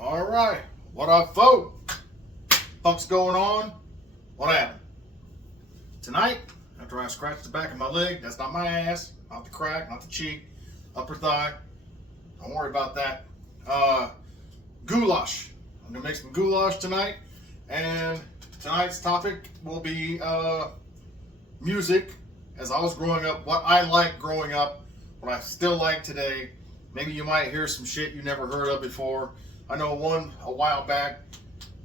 All right, what up, folks? Fuck's going on? What happened? Tonight, after I scratched the back of my leg, that's not my ass, not the crack, not the cheek, upper thigh. Don't worry about that. Goulash. I'm gonna make some goulash tonight, and tonight's topic will be music. As I was growing up, what I liked growing up, what I still like today. Maybe you might hear some shit you never heard of before. I know a while back,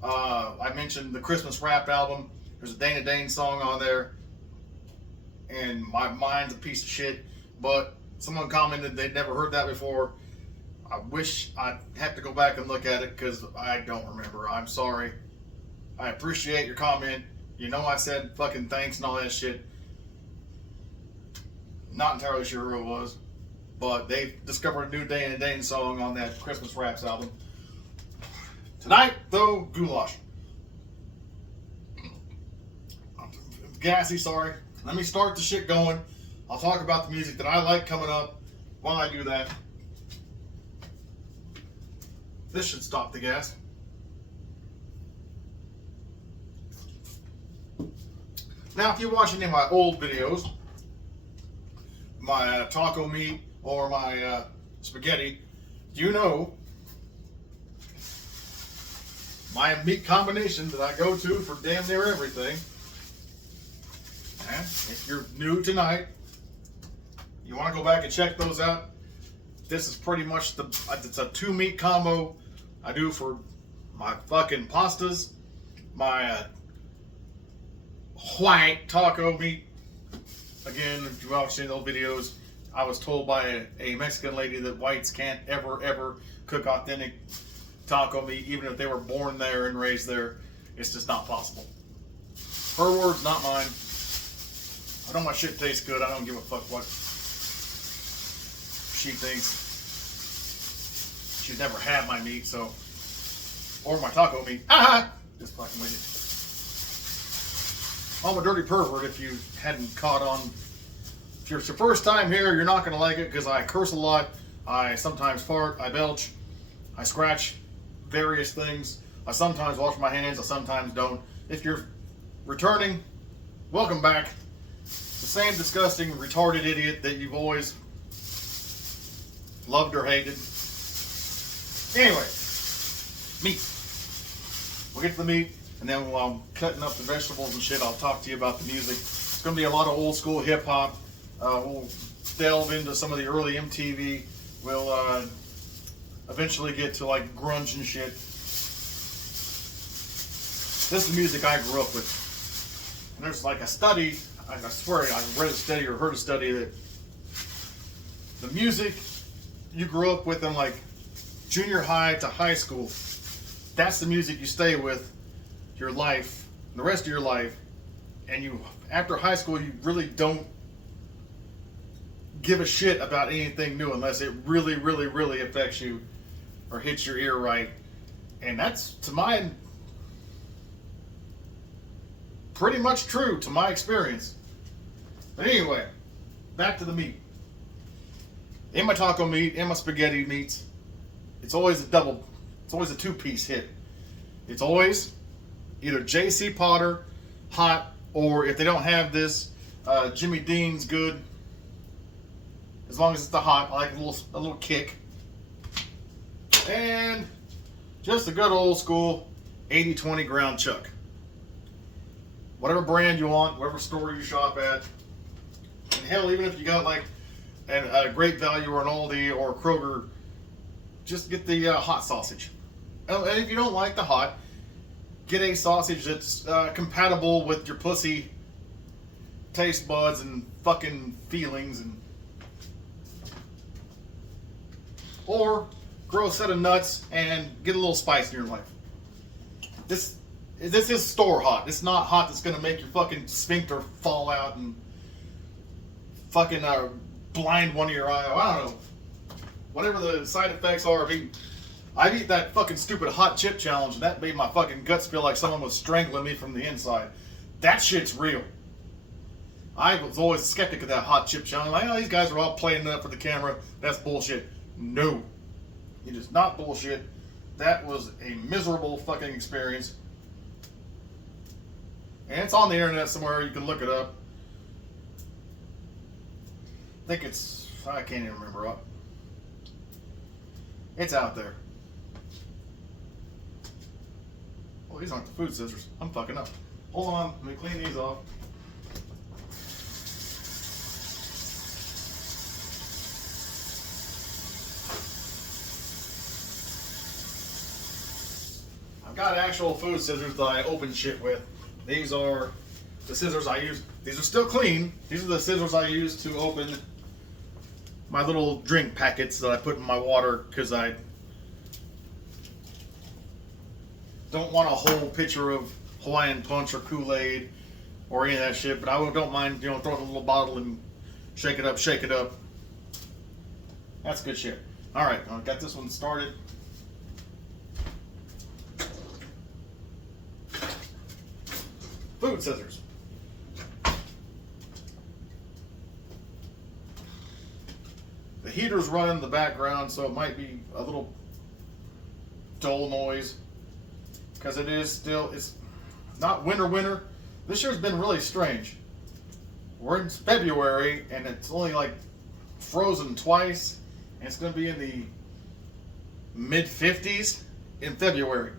I mentioned the Christmas rap album. There's a Dana Dane song on there, and my mind's a piece of shit, but someone commented they'd never heard that before. I wish I'd have to go back and look at it because I don't remember. I'm sorry. I appreciate your comment. You know I said fucking thanks and all that shit. Not entirely sure who it was, but they discovered a new Dana Dane song on that Christmas Raps album. Tonight, though, goulash. I'm gassy, sorry. Let me start the shit going. I'll talk about the music that I like coming up while I do that. This should stop the gas. Now, if you watch any of my old videos, my taco meat or my spaghetti, you know my meat combination that I go to for damn near everything. And if you're new tonight, you want to go back and check those out. This is pretty much it's a 2 meat combo I do for my fucking pastas, my white taco meat. Again, if you've watched any of those videos, I was told by a Mexican lady that whites can't ever cook authentic taco meat, even if they were born there and raised there. It's just not possible. Her words, not mine. I know my shit tastes good. I don't give a fuck what she thinks. She's never had my meat, so, or my taco meat. Ah! Just fucking with it. I'm a dirty pervert if you hadn't caught on. If it's your first time here, you're not going to like it because I curse a lot. I sometimes fart, I belch, I scratch various things. I sometimes wash my hands, I sometimes don't. If you're returning, welcome back. The same disgusting, retarded idiot that you've always loved or hated. Anyway, meat. We'll get to the meat, and then while I'm cutting up the vegetables and shit, I'll talk to you about the music. It's going to be a lot of old school hip hop. We'll delve into some of the early MTV. We'll eventually get to like grunge and shit. This is the music I grew up with. And there's like a study, I swear I read a study or heard a study that the music you grew up with in like junior high to high school, that's the music you stay with your life, the rest of your life. And you, after high school, you really don't give a shit about anything new unless it really affects you or hits your ear right. And that's, to my, pretty much true to my experience. But anyway, back to the meat. In my taco meat, in my spaghetti meats, it's always a 2-piece hit. It's always either J.C. Potter, hot, or if they don't have this, Jimmy Dean's good. As long as it's the hot, I like a little kick. And just a good old school 80-20 ground chuck. Whatever brand you want, whatever store you shop at. And hell, even if you got like a Great Value or an Aldi or a Kroger, just get the hot sausage. And if you don't like the hot, get a sausage that's compatible with your pussy taste buds and fucking feelings, and or grow a set of nuts and get a little spice in your life. This is store hot. It's not hot that's gonna make your fucking sphincter fall out and fucking blind one of your eyes. I don't know. Whatever the side effects are of eating. I've eaten that fucking stupid hot chip challenge, and that made my fucking guts feel like someone was strangling me from the inside. That shit's real. I was always a skeptic of that hot chip challenge. Like, oh, these guys are all playing it up for the camera. That's bullshit. No. It is not bullshit. that was a miserable fucking experience. And it's on the internet somewhere. You can look it up. I think it's, I can't even remember. It's out there. Well, these aren't the food scissors. I'm fucking up. Hold on, let me clean these off. I've got actual food scissors that I open shit with. These are the scissors I use. These are still clean. These are the scissors I use to open my little drink packets that I put in my water because I don't want a whole pitcher of Hawaiian Punch or Kool-Aid or any of that shit, but I don't mind, you know, throwing a little bottle and shake it up, shake it up. That's good shit. All right, I got this one started. Food scissors. The heater's running in the background, so it might be a little dull noise because it is still, it's not winter. This year's been really strange. We're in February and it's only like frozen twice, and it's going to be in the mid 50s in February.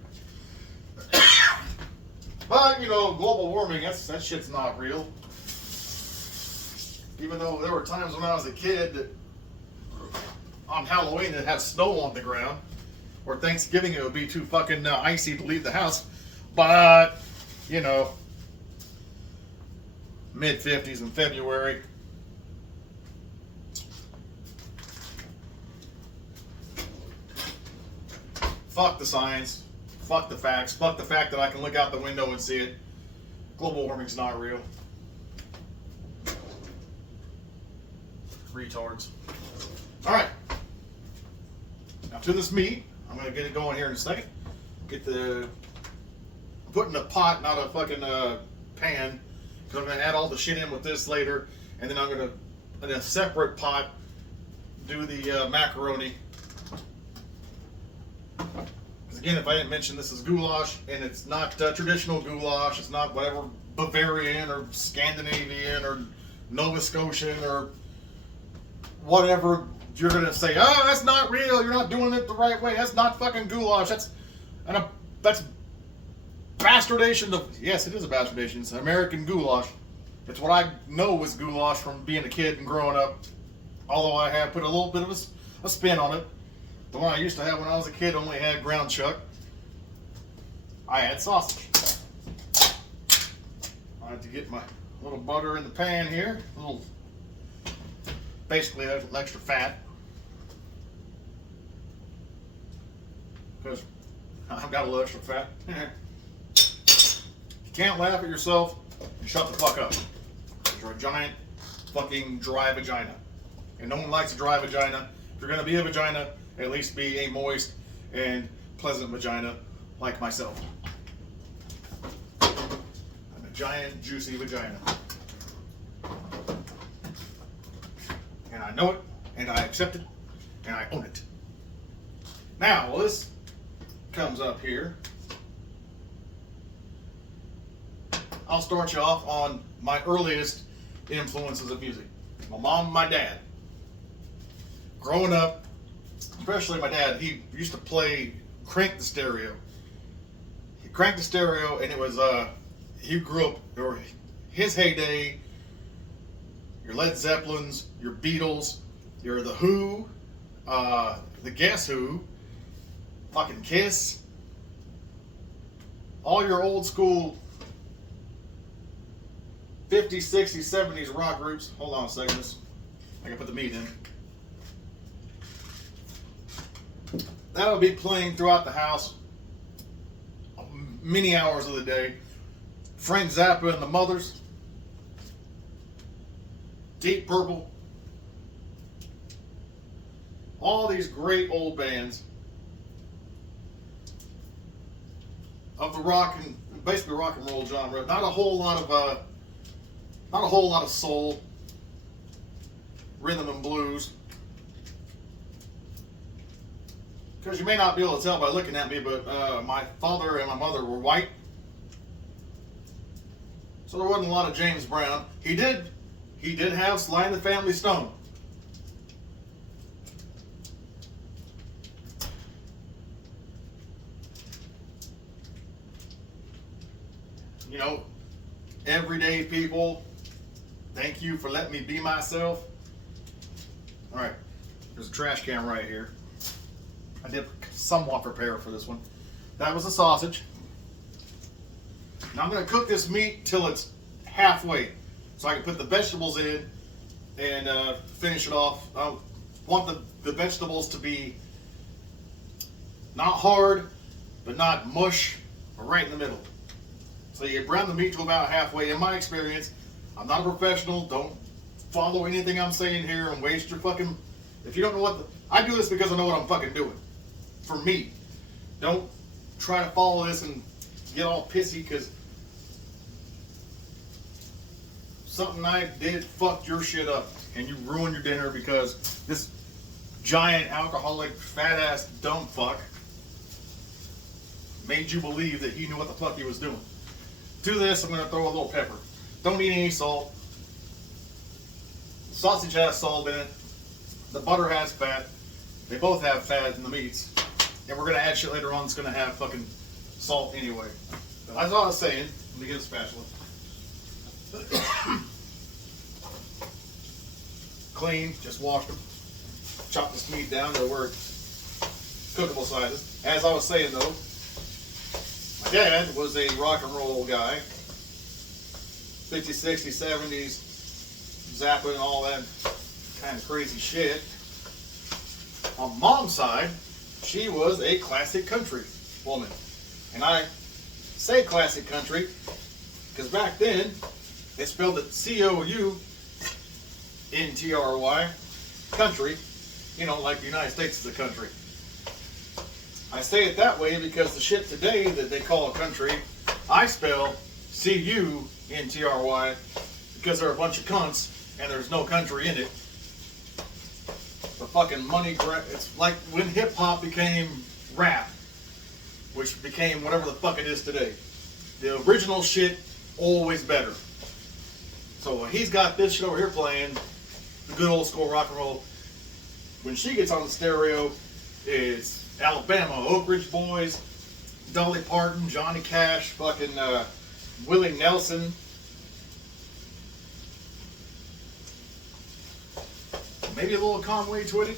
But, you know, global warming, that shit's not real. Even though there were times when I was a kid that on Halloween it had snow on the ground, or Thanksgiving it would be too fucking icy to leave the house. But, you know, mid 50s in February. Fuck the science. Fuck the facts. Fuck the fact that I can look out the window and see it. Global warming's not real. Retards. Alright. Now to this meat. I'm going to get it going here in a second. Get the... put in a pot, not a fucking pan. Because I'm going to add all the shit in with this later. And then I'm going to, in a separate pot, do the macaroni. Again, if I didn't mention, this is goulash, and it's not traditional goulash. It's not whatever Bavarian or Scandinavian or Nova Scotian or whatever you're going to say, oh, that's not real. You're not doing it the right way. That's not fucking goulash. That's bastardization of, yes, it is a bastardization. It's an American goulash. It's what I know was goulash from being a kid and growing up. Although I have put a little bit of a spin on it. The one I used to have when I was a kid only had ground chuck. I had sausage. I had to get my little butter in the pan here. Basically, there's extra fat. Because I've got a little extra fat. You can't laugh at yourself, shut the fuck up. You're a giant fucking dry vagina. And no one likes a dry vagina. If you're going to be a vagina, at least be a moist and pleasant vagina like myself. I'm a giant, juicy vagina. And I know it, and I accept it, and I own it. Now, while this comes up here, I'll start you off on my earliest influences of music. My mom and my dad. Growing up, especially my dad, he used to play Crank the Stereo. He cranked the stereo, and it was, he grew up, or his heyday, your Led Zeppelins, your Beatles, your The Who, the Guess Who, fucking Kiss, all your old school 50s, 60s, 70s rock groups. Hold on a second, I can put the meat in. That would be playing throughout the house many hours of the day. Frank Zappa and the Mothers, Deep Purple, all these great old bands of the rock and basically rock and roll genre. Not a whole lot of soul, rhythm and blues. because you may not be able to tell by looking at me, but my father and my mother were white. So there wasn't a lot of James Brown. He did have Sly and the Family Stone. You know, everyday people, thank you for letting me be myself. All right, there's a trash can right here. I did somewhat prepare for this one. That was a sausage. Now I'm going to cook this meat till it's halfway, so I can put the vegetables in and finish it off. I want the vegetables to be not hard, but not mush, but right in the middle. So you brown the meat to about halfway. In my experience, I'm not a professional. Don't follow anything I'm saying here and waste your fucking... If you don't know what... I do this because I know what I'm fucking doing. For me. Don't try to follow this and get all pissy because something I did fucked your shit up and you ruined your dinner because this giant alcoholic fat ass dumb fuck made you believe that he knew what the fuck he was doing. To this, I'm going to throw a little pepper. Don't need any salt. The sausage has salt in it. The butter has fat. They both have fat in the meats. And we're going to add shit later on that's going to have fucking salt anyway. But that's all I was saying. Let me get a spatula. Clean, just washed them. Chop this meat down to where it's cookable sizes. As I was saying though, my dad was a rock and roll guy. 50s, 60s, 70s, Zappa and all that kind of crazy shit. On mom's side, she was a classic country woman. And I say classic country because back then they spelled it C-O-U-N-T-R-Y, country, you know, like the United States is a country. I say it that way because the shit today that they call a country, I spell C-U-N-T-R-Y because they're a bunch of cunts and there's no country in it. The fucking money grab. It's like when hip hop became rap, which became whatever the fuck it is today. The original shit always better. So he's got this shit over here playing the good old school rock and roll. When she gets on the stereo, it's Alabama, Oak Ridge Boys, Dolly Parton, Johnny Cash, fucking Willie Nelson. Maybe a little Conway Twitty.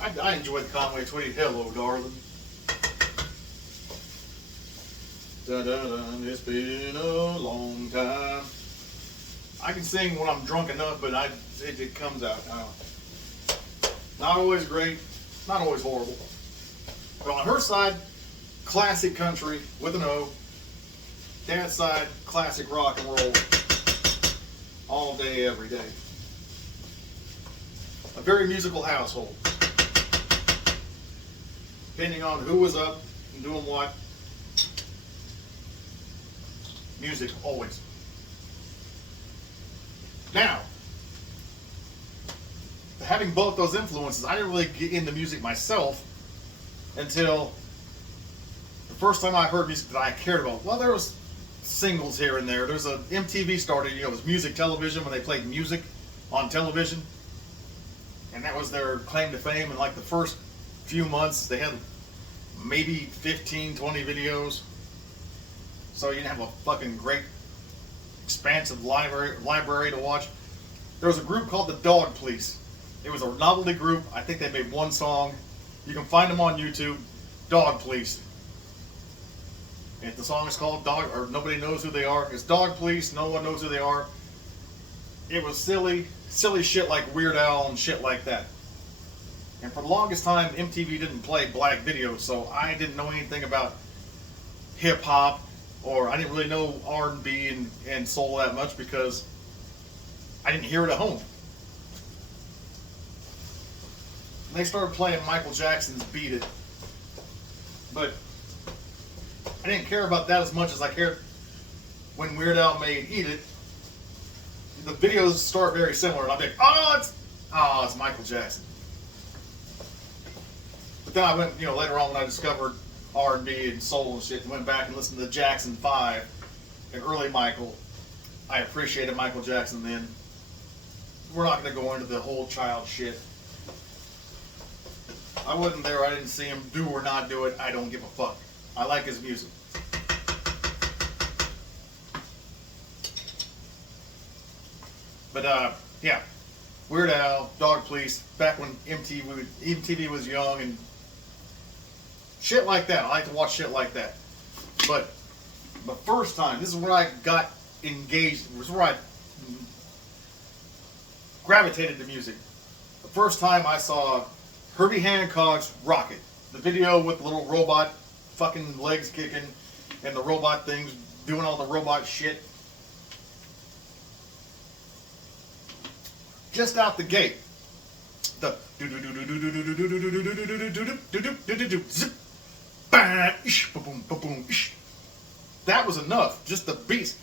I enjoy the Conway Twitty. Hello, darling. Dun, dun, dun, it's been a long time. I can sing when I'm drunk enough, but it comes out. Not always great, not always horrible. But on her side, classic country with an O. Dad's side, classic rock and roll. All day, every day. A very musical household. Depending on who was up and doing what. Music, always. Now, having both those influences, I didn't really get into music myself until the first time I heard music that I cared about. Well, there was singles here and there. There's a MTV started, you know, it was music television when they played music on television. And that was their claim to fame. And like the first few months, they had maybe 15, 20 videos. So you didn't have a fucking great, expansive library to watch. There was a group called the Dog Police. It was a novelty group. I think they made one song. You can find them on YouTube. Dog Police. If the song is called Dog, or nobody knows who they are, it's Dog Police. No one knows who they are. It was silly shit like Weird Al and shit like that. And for the longest time, MTV didn't play black videos, so I didn't know anything about hip hop, or I didn't really know R&B and soul that much because I didn't hear it at home. And they started playing Michael Jackson's Beat It. But I didn't care about that as much as I cared when Weird Al made Eat It. The videos start very similar, and I'm like, oh, it's Michael Jackson. But then I went, later on when I discovered R&B and soul and shit, and went back and listened to Jackson 5 and early Michael. I appreciated Michael Jackson then. We're not going to go into the whole child shit. I wasn't there. I didn't see him do or not do it. I don't give a fuck. I like his music. But, yeah. Weird Al, Dog Police, back when MTV was young and shit like that. I like to watch shit like that. But the first time, this is where I got engaged. This is where I gravitated to music. The first time I saw Herbie Hancock's Rocket. The video with the little robot fucking legs kicking and the robot things doing all the robot shit. Just out the gate, the that was enough. Just the beats.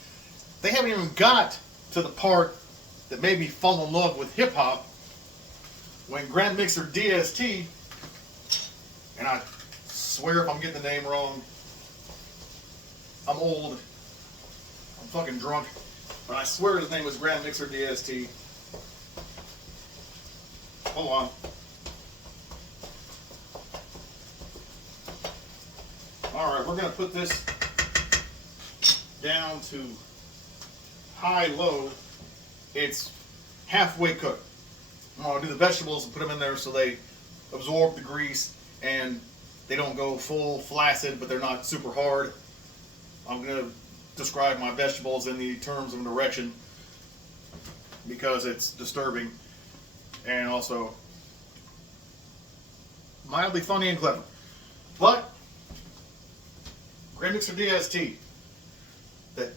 They haven't even got to the part that made me fall in love with hip hop when Grand Mixer DST, and I swear if I'm getting the name wrong, I'm old, I'm fucking drunk, but I swear his name was Grand Mixer DST. Hold on. Alright, we're going to put this down to high-low. It's halfway cooked. I'm going to do the vegetables and put them in there so they absorb the grease and they don't go full flaccid, but they're not super hard. I'm going to describe my vegetables in the terms of an erection because it's disturbing. And also mildly funny and clever. But Grand Mixer DST that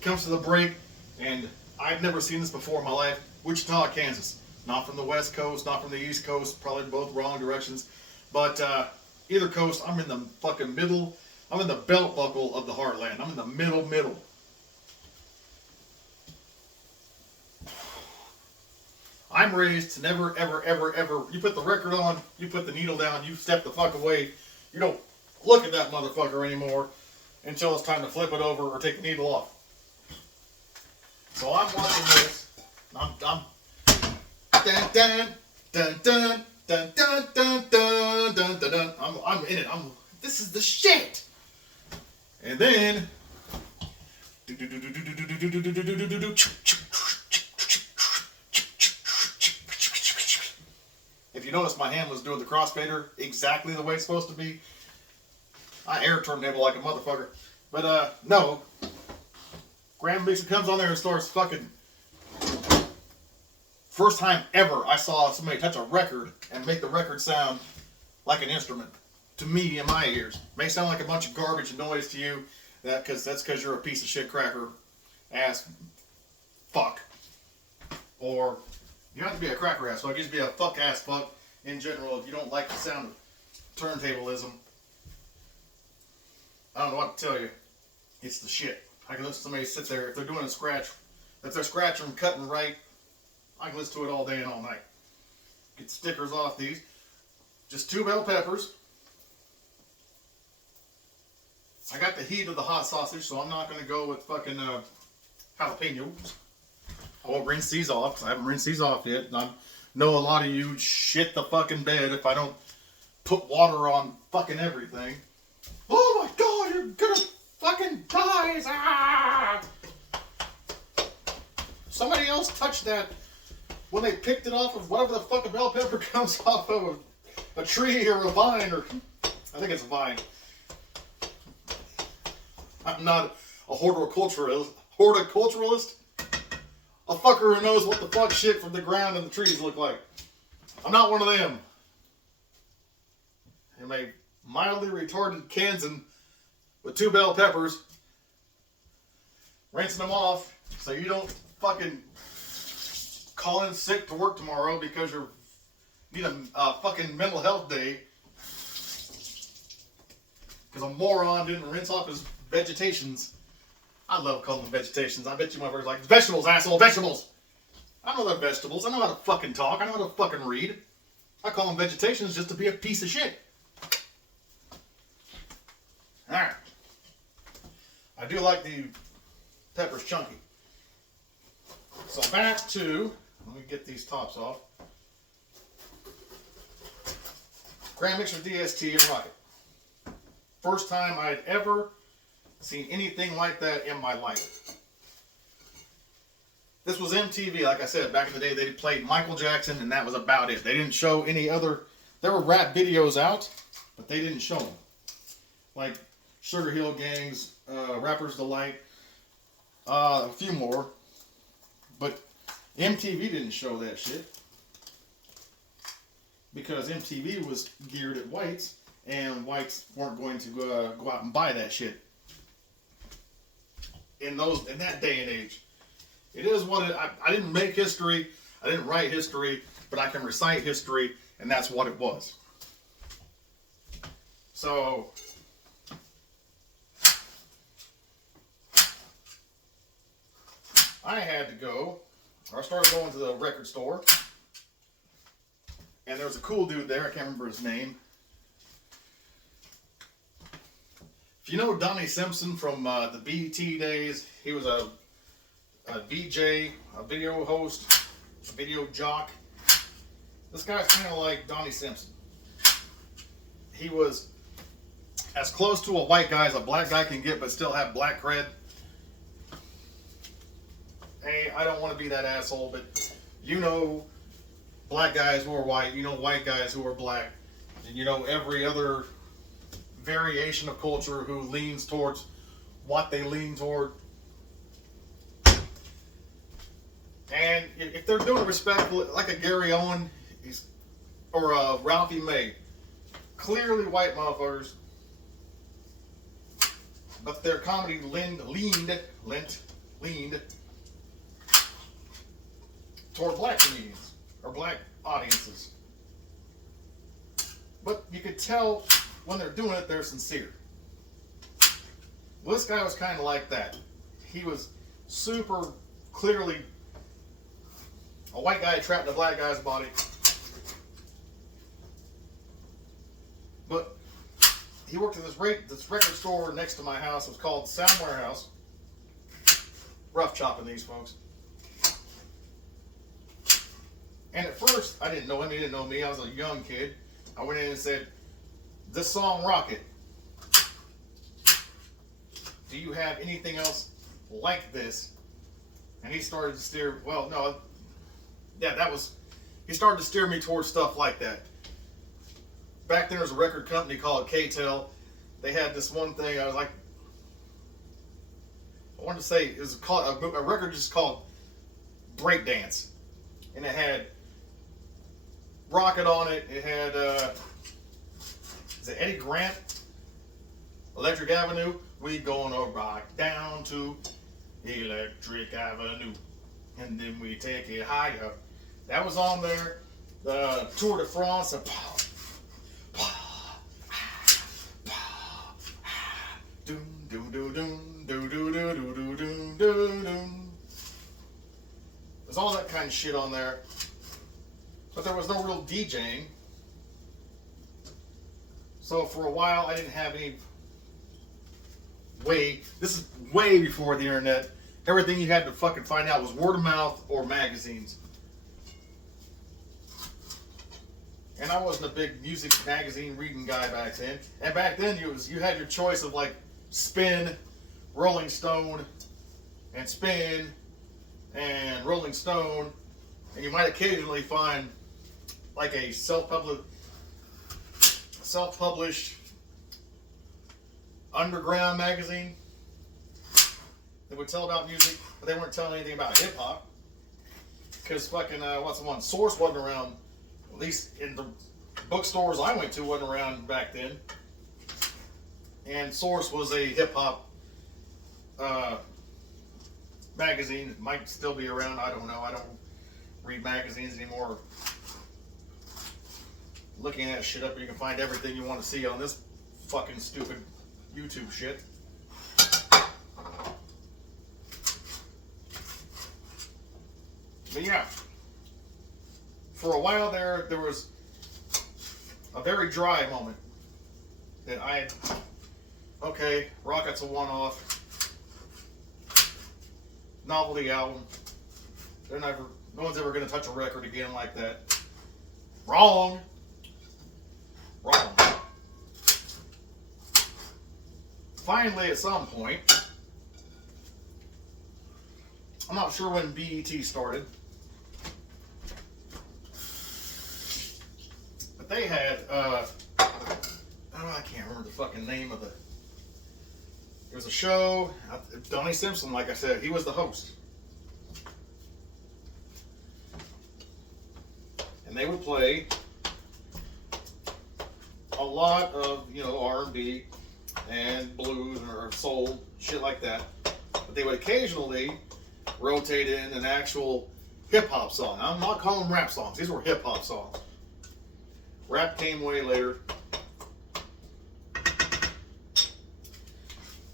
comes to the break, and I've never seen this before in my life. Wichita, Kansas. Not from the West Coast, not from the East Coast, probably both wrong directions. But either coast, I'm in the fucking middle. I'm in the belt buckle of the heartland. I'm in the middle. I'm raised to never, ever. You put the record on, you put the needle down, you step the fuck away. You don't look at that motherfucker anymore until it's time to flip it over or take the needle off. So I'm watching this. I'm dun dun dun dun dun dun dun dun dun dun dun. I'm in it. This is the shit. And then if you notice, my hand was doing the crossfader exactly the way it's supposed to be. I air turntable like a motherfucker. But, no. Grand Mixer comes on there and starts fucking... First time ever I saw somebody touch a record and make the record sound like an instrument. To me, in my ears. May sound like a bunch of garbage and noise to you. That's because you're a piece of shit cracker ass fuck. Or... You don't have to be a cracker ass fuck. You just be a fuck ass fuck in general if you don't like the sound of turntablism. I don't know what to tell you. It's the shit. I can listen to somebody sit there. If they're doing a scratch, if they're scratching and cutting right, I can listen to it all day and all night. Get stickers off these. Just 2 bell peppers. I got the heat of the hot sausage, so I'm not going to go with fucking jalapenos. I won't rinse these off, because I haven't rinsed these off yet. And I know a lot of you shit the fucking bed if I don't put water on fucking everything. Oh my god, you're gonna fucking die! Ah! Somebody else touched that when they picked it off of whatever the fuck a bell pepper comes off of a tree or a vine, or I think it's a vine. I'm not a horticulturalist. A fucker who knows what the fuck shit from the ground and the trees look like. I'm not one of them. I'm a mildly retarded Kansan with 2 bell peppers, rinsing them off so you don't fucking call in sick to work tomorrow because you need a fucking mental health day because a moron didn't rinse off his vegetations. I love calling them vegetations. I bet you motherfuckers like vegetables, asshole, vegetables. I know they're vegetables. I know how to fucking talk. I know how to fucking read. I call them vegetations just to be a piece of shit. Alright. I do like the peppers chunky. So back to, let me get these tops off. Grand Mixer DST and Rocket. First time I'd ever seen anything like that in my life. This was MTV, like I said, back in the day they played Michael Jackson and that was about it. They didn't show any other, there were rap videos out, but they didn't show them. Like Sugar Hill Gang's, Rapper's Delight, a few more. But MTV didn't show that shit. Because MTV was geared at whites, and whites weren't going to go out and buy that shit. In that day and age. It is what it, I didn't make history, I didn't write history, but I can recite history, and that's what it was. So, I had to go, or I started going to the record store, and there was a cool dude there, I can't remember his name. If you know Donnie Simpson from the BET days, he was a VJ, a video host, a video jock. This guy's kind of like Donnie Simpson. He was as close to a white guy as a black guy can get, but still have black cred. Hey, I don't want to be that asshole, but you know black guys who are white, you know white guys who are black, and you know every other variation of culture who leans towards what they lean toward. And if they're doing it respectfully, like a Gary Owen or a Ralphie May, clearly white motherfuckers, but their comedy leaned toward black comedians or black audiences. But you could tell when they're doing it, they're sincere. Well, this guy was kind of like that. He was super clearly a white guy trapped in a black guy's body. But he worked at this record store next to my house. It was called Sound Warehouse. Rough chopping these folks. And at first, I didn't know him. He didn't know me. I was a young kid. I went in and said, "This song, Rocket. Do you have anything else like this?" And he started to steer. Well, no. Yeah, he started to steer me towards stuff like that. Back then there was a record company called K-Tel. They had this one thing, I wanted to say, it was called a record just called Breakdance. And it had Rocket on it. It had, is it Eddie Grant? Electric Avenue. We gonna rock down to Electric Avenue. And then we take it higher. That was on there. The Tour de France. There's all that kind of shit on there. But there was no real DJing. So for a while I didn't have any way. This is way before the internet. Everything you had to fucking find out was word of mouth or magazines. And I wasn't a big music magazine reading guy back then. And back then you had your choice of like Spin, Rolling Stone, and Spin, and Rolling Stone. And you might occasionally find like a self-published underground magazine that would tell about music, but they weren't telling anything about hip hop. Because fucking, what's the one? Source wasn't around, at least in the bookstores I went to, wasn't around back then. And Source was a hip hop magazine. It might still be around, I don't know. I don't read magazines anymore. Looking at shit up, you can find everything you want to see on this fucking stupid YouTube shit. But yeah, for a while there was a very dry moment that okay, Rocket's a one-off. Novelty album. No one's ever going to touch a record again like that. Wrong. Wrong. Finally, at some point, I'm not sure when BET started, but they had, I can't remember the fucking name of it was a show. Donnie Simpson, like I said, he was the host. And they would play a lot of, R&B and blues or soul, shit like that. But they would occasionally rotate in an actual hip-hop song. I'm not calling them rap songs. These were hip-hop songs. Rap came way later.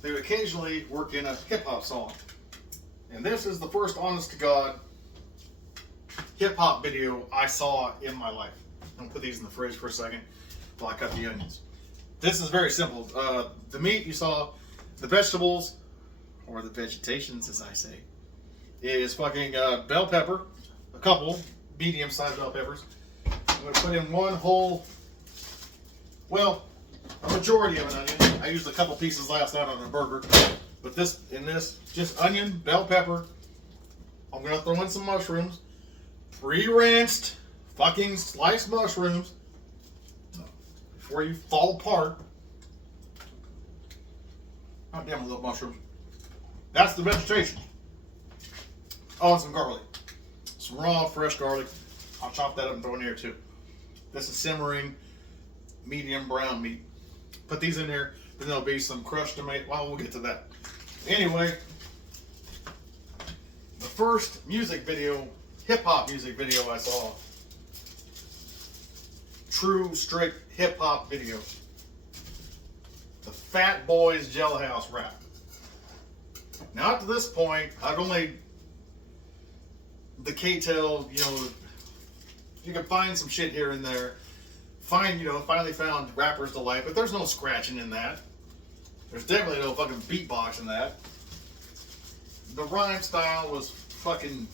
They would occasionally work in a hip-hop song. And this is the first honest-to-God hip-hop video I saw in my life. I'm going to put these in the fridge for a second while I cut the onions. This is very simple. The meat you saw, the vegetables, or the vegetations as I say, is fucking bell pepper, a couple medium-sized bell peppers. I'm going to put in one whole, well, a majority of an onion. I used a couple pieces last night on a burger. But this, just onion, bell pepper. I'm going to throw in some mushrooms. Pre-rinsed, fucking sliced mushrooms. Before you fall apart. God damn, I love mushrooms. That's the vegetation. Oh, and some garlic. Some raw, fresh garlic. I'll chop that up and throw in here too. This is simmering, medium brown meat. Put these in there. Then there'll be some crushed tomato. Well, we'll get to that. Anyway, the first music video, hip-hop music video I saw. True, strict hip-hop video. The Fat Boys Jailhouse Rap. Now, up to this point, I've only the K-Tel, you can find some shit here and there. Finally found Rapper's Delight, but there's no scratching in that. There's definitely no fucking beatbox in that. The rhyme style was fucking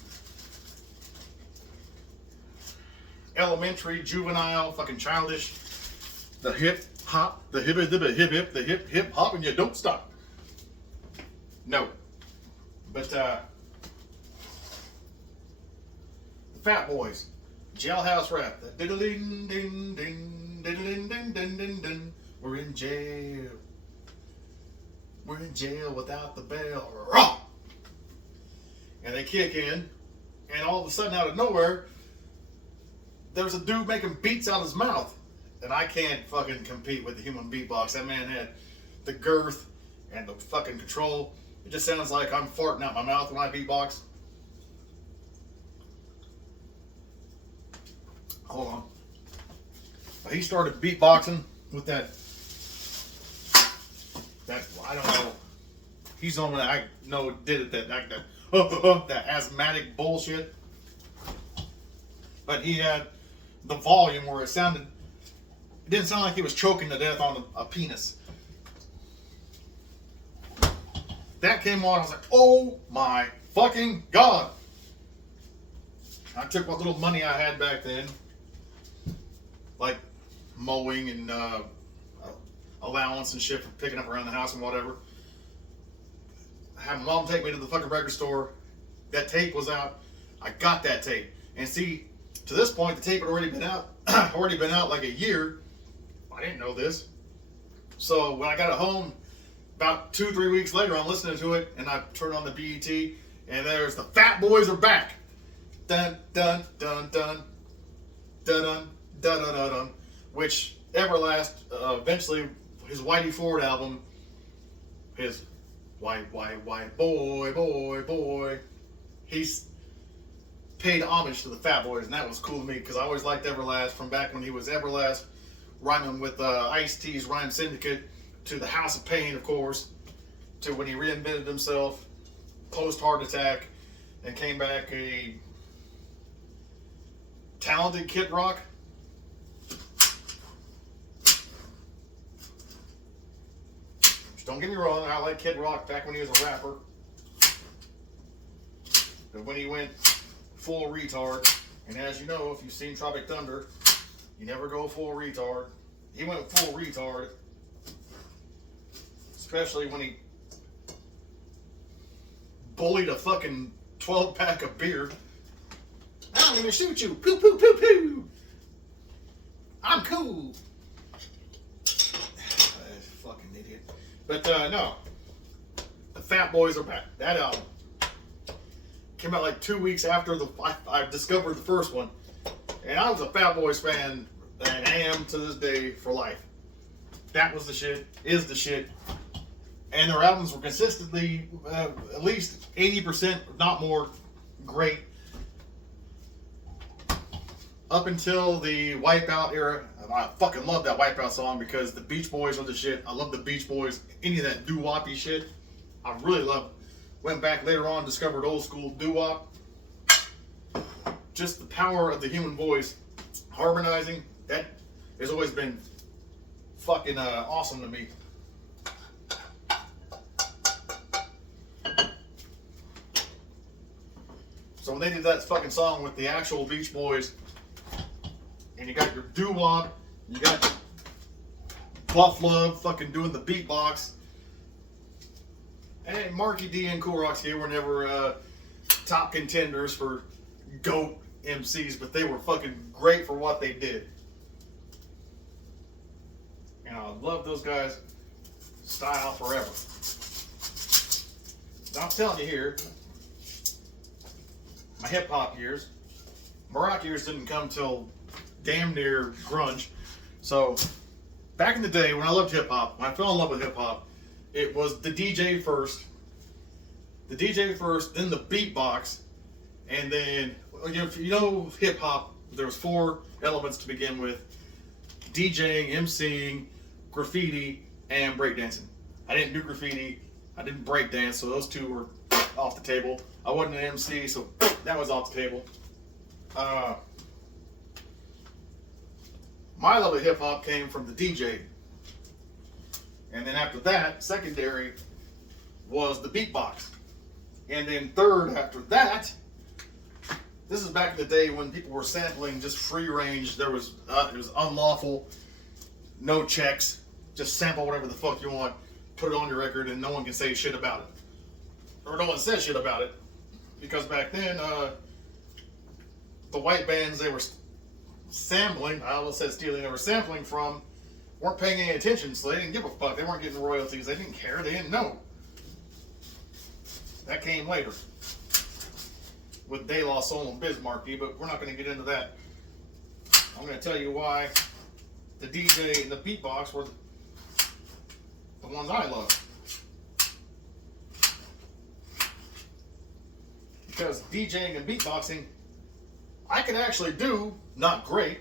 elementary, juvenile, fucking childish. The hip hop, the hip hop, and you don't stop. No. But the Fat Boys, Jailhouse Rap. Diddling ding ding, diddling ding ding ding ding. We're in jail. We're in jail without the bell. Raw! And they kick in, and all of a sudden, out of nowhere, there's a dude making beats out of his mouth. And I can't fucking compete with the human beatbox. That man had the girth and the fucking control. It just sounds like I'm farting out my mouth when I beatbox. Hold on. But he started beatboxing with that, I don't know. He's the one that I know did it, that asthmatic bullshit. But he had the volume where it didn't sound like he was choking to death on a penis. That came on, I was like, oh my fucking God. I took what little money I had back then, like mowing and allowance and shit for picking up around the house and whatever. I had my mom take me to the fucking record store. That tape was out. I got that tape. And see, to this point, the tape had already been out like a year. I didn't know this. So when I got it home, about 2-3 weeks later, I'm listening to it, and I turn on the BET, and there's the Fat Boys Are Back. Dun dun dun dun dun dun dun dun dun dun. Which eventually his Whitey Ford album, his white boy, he's paid homage to the Fat Boys, and that was cool to me because I always liked Everlast from back when he was Everlast, rhyming with Ice-T's Rhyme Syndicate, to the House of Pain, of course, to when he reinvented himself post heart attack and came back a talented Kid Rock. Don't get me wrong, I like Kid Rock back when he was a rapper. But when he went full retard, and as you know, if you've seen Tropic Thunder, you never go full retard. He went full retard. Especially when he bullied a fucking 12-pack of beer. I'm gonna shoot you. Poo, poo, poo, poo. I'm cool. Fucking idiot. But no. The Fat Boys are back. That album came out like 2 weeks after I discovered the first one. And I was a Fat Boys fan and am to this day for life. That was the shit, is the shit. And their albums were consistently at least 80%, if not more, great. Up until the Wipeout era. I fucking love that Wipeout song because the Beach Boys are the shit. I love the Beach Boys. Any of that doo-woppy shit, I really love. Went back later on, discovered old school doo-wop. Just the power of the human voice. Harmonizing, that has always been fucking awesome to me. So when they did that fucking song with the actual Beach Boys, and you got your doo-wop, you got Buff Love fucking doing the beatbox, and Marky D and Cool Roxy were never top contenders for GOAT MCs, but they were fucking great for what they did. And I love those guys' style forever. Now, I'm telling you here, my hip hop years, my rock years didn't come till damn near grunge. So back in the day when I loved hip hop, when I fell in love with hip hop, it was the DJ first, then the beatbox, and then you know hip hop. There was 4 elements to begin with: DJing, MCing, graffiti, and breakdancing. I didn't do graffiti. I didn't breakdance, so those 2 were off the table. I wasn't an MC, so that was off the table. My love of hip hop came from the DJ. And then after that, secondary was the beatbox. And then third after that, this is back in the day when people were sampling just free range. It was unlawful, no checks, just sample whatever the fuck you want, put it on your record, and no one can say shit about it. Or no one says shit about it. Because back then, the white bands they were sampling, I almost said stealing, they were sampling from, weren't paying any attention, so they didn't give a fuck. They weren't getting royalties. They didn't care. They didn't know. That came later with De La Soul and Bismarcky, but we're not going to get into that. I'm going to tell you why the DJ and the beatbox were the ones I love. Because DJing and beatboxing, I could actually do, not great,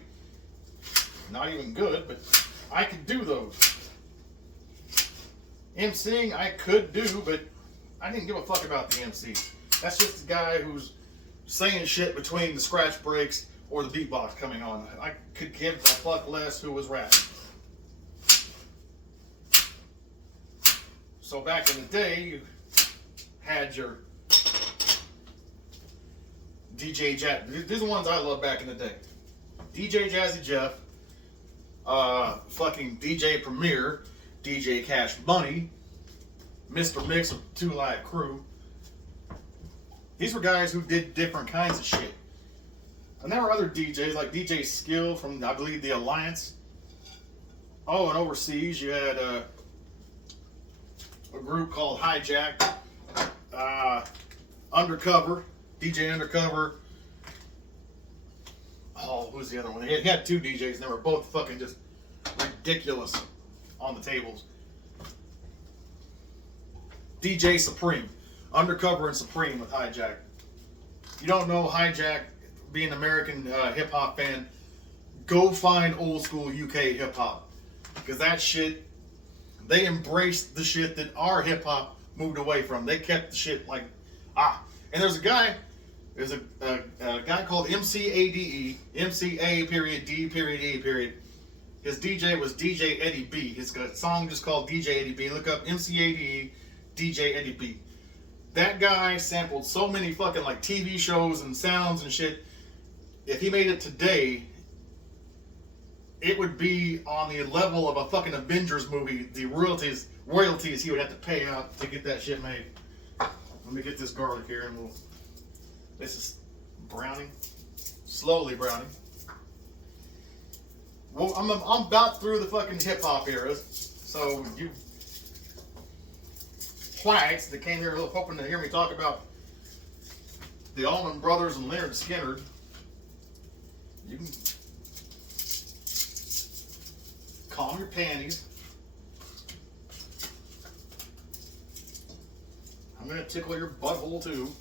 not even good, but I could do those. MCing, I could do, but I didn't give a fuck about the MC. That's just the guy who's saying shit between the scratch breaks or the beatbox coming on. I could give a fuck less who was rapping. So back in the day, you had your DJ Jazz. These are the ones I love back in the day. DJ Jazzy Jeff, fucking DJ Premier, DJ Cash Money, Mr. Mix of Two Live Crew. These were guys who did different kinds of shit. And there were other DJs like DJ Skill from, I believe, the Alliance. Oh, and overseas you had a group called Hijack, Undercover, DJ Undercover. Oh, who's the other one? He had 2 DJs and they were both fucking just ridiculous on the tables. DJ Supreme. Undercover and Supreme with Hijack. You don't know Hijack, being an American hip hop fan, go find old school UK hip hop. Because that shit, they embraced the shit that our hip hop moved away from. They kept the shit like, And there's a guy called MCADE, MCA period D period E period. His DJ was DJ Eddie B. His song just called DJ Eddie B. Look up MCADE DJ Eddie B. That guy sampled so many fucking like TV shows and sounds and shit. If he made it today, it would be on the level of a fucking Avengers movie. The royalties he would have to pay out to get that shit made. Let me get this garlic here and we'll. This is browning, slowly browning. Well, I'm about through the fucking hip hop eras, so you whites that came here hoping to hear me talk about the Allman Brothers and Leonard Skinner, you can calm your panties. I'm going to tickle your butthole too.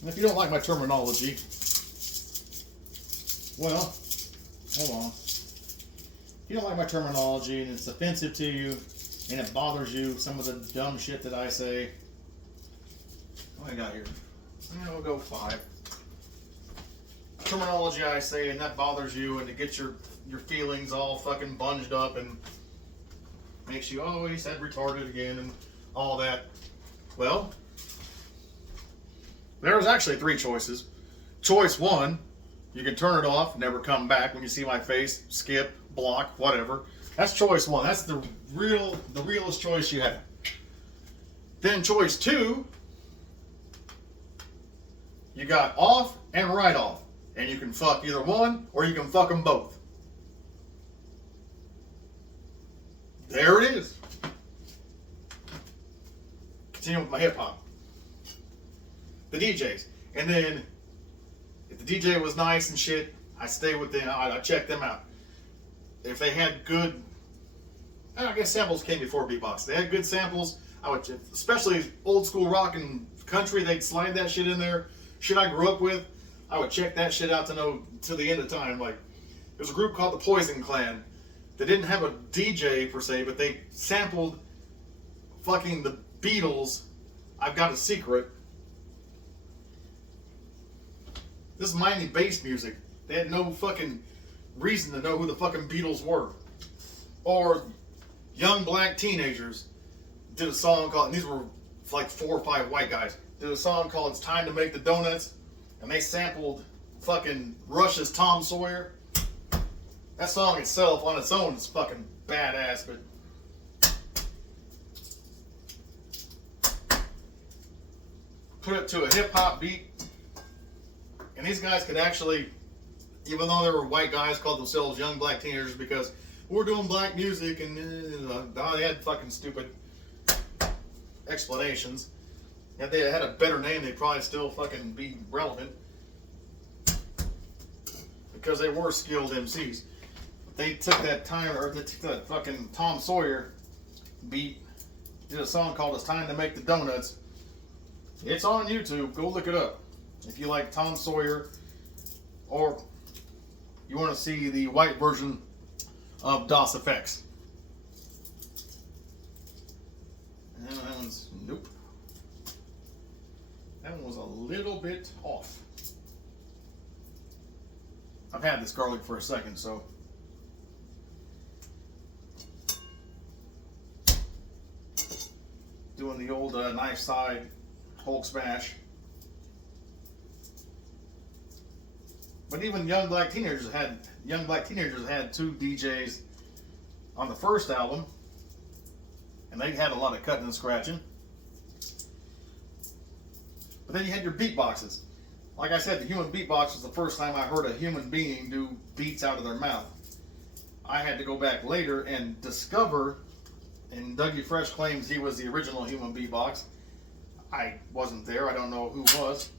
And if you don't like my terminology, well, hold on. If you don't like my terminology and it's offensive to you and it bothers you, some of the dumb shit that I say, what I got here? We'll go 5. Terminology I say and that bothers you and it gets your feelings all fucking bunged up and makes you, oh, he said retarded again and all that. Well, there's actually 3 choices. Choice 1, you can turn it off, never come back when you see my face, skip, block, whatever. That's choice 1. That's the realest choice you have. Then choice 2, you got off and right off. And you can fuck either one or you can fuck them both. There it is. Continue with my hip hop. The DJs. And then, if the DJ was nice and shit, I stay with them. I check them out. If they had good, I guess samples came before beatbox. They had good samples. I would, especially old school rock and country, they'd slide that shit in there. Shit I grew up with, I would check that shit out to know to the end of time. Like, there was a group called the Poison Clan. They didn't have a DJ per se, but they sampled fucking the Beatles. I've Got a Secret. This is Miami bass music. They had no fucking reason to know who the fucking Beatles were. Or young black teenagers did a song called, and these were like 4 or 5 white guys, did a song called It's Time to Make the Donuts, and they sampled fucking Rush's Tom Sawyer. That song itself on its own is fucking badass, but put it to a hip hop beat. And these guys could actually, even though they were white guys, called themselves young black teenagers because we're doing black music and they had fucking stupid explanations. If they had a better name, they'd probably still fucking be relevant because they were skilled MCs. They took that time, or they took that fucking Tom Sawyer beat, did a song called It's Time to Make the Donuts. It's on YouTube. Go look it up. If you like Tom Sawyer, or you want to see the white version of DOS Effects. And that one's, nope. That one was a little bit off. I've had this garlic for a second, so. Doing the old knife side Hulk smash. But even young black teenagers had 2 DJs on the first album, and they had a lot of cutting and scratching. But then you had your beatboxes. Like I said, the human beatbox was the first time I heard a human being do beats out of their mouth. I had to go back later and discover, and Dougie Fresh claims he was the original human beatbox. I wasn't there, I don't know who was,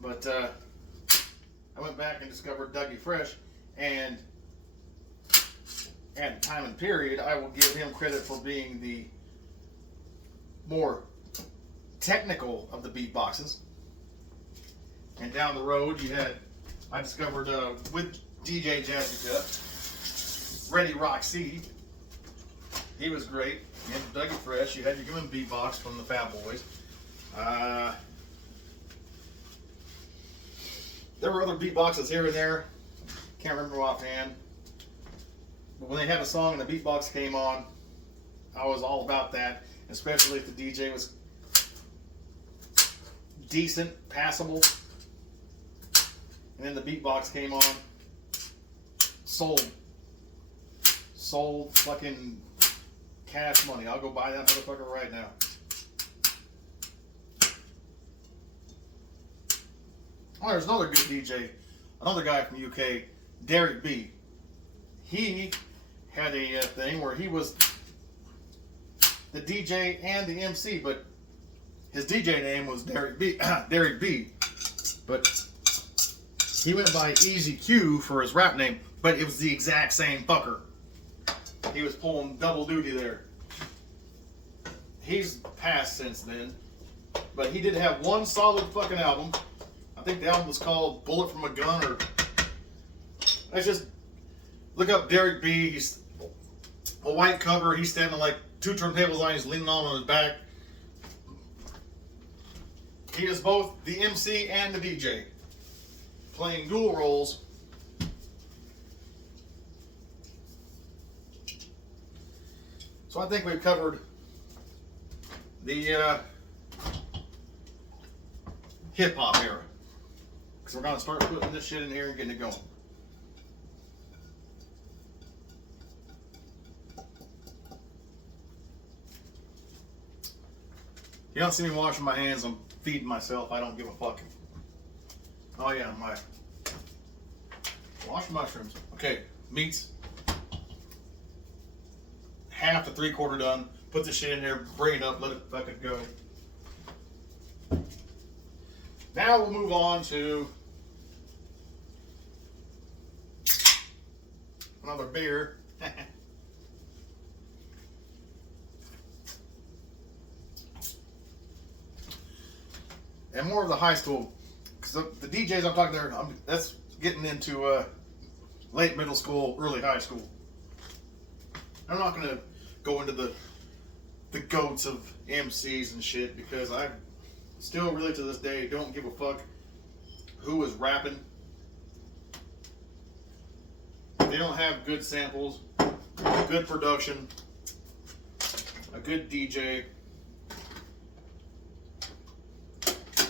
but I went back and discovered Dougie Fresh, and at time and period, I will give him credit for being the more technical of the beatboxes. And down the road, I discovered with DJ Jazzy Jeff, Ready Rock C. He was great. You had Dougie Fresh. You had your human beatbox from the Fat Boys. There were other beatboxes here and there. Can't remember offhand. But when they had a song and the beatbox came on, I was all about that. Especially if the DJ was decent, passable. And then the beatbox came on. Sold fucking cash money. I'll go buy that motherfucker right now. Oh, there's another good DJ. Another guy from UK, Derek B. He had a thing where he was the DJ and the MC, but his DJ name was Derek B. Derek B. But he went by Easy Q for his rap name, but it was the exact same fucker. He was pulling double duty there. He's passed since then, but he did have one solid fucking album. I think the album was called Bullet from a Gun, or let's just look up Derek B. He's a white cover. He's standing like 2 turntables on. He's leaning on his back. He is both the MC and the DJ, playing dual roles. So I think we've covered the hip hop era, because we're going to start putting this shit in here and getting it going. You don't see me washing my hands. I'm feeding myself. I don't give a fuck. Oh yeah, my wash mushrooms. Okay, meat's half to 3/4 done. Put this shit in there, bring it up, let it fucking go. Now we'll move on to another beer. And more of the high school, because the DJs I'm talking there, that's getting into late middle school, early high school. I'm not going to go into the goats of MCs and shit, because I still really to this day don't give a fuck who is rapping. They don't have good samples, good production, a good DJ.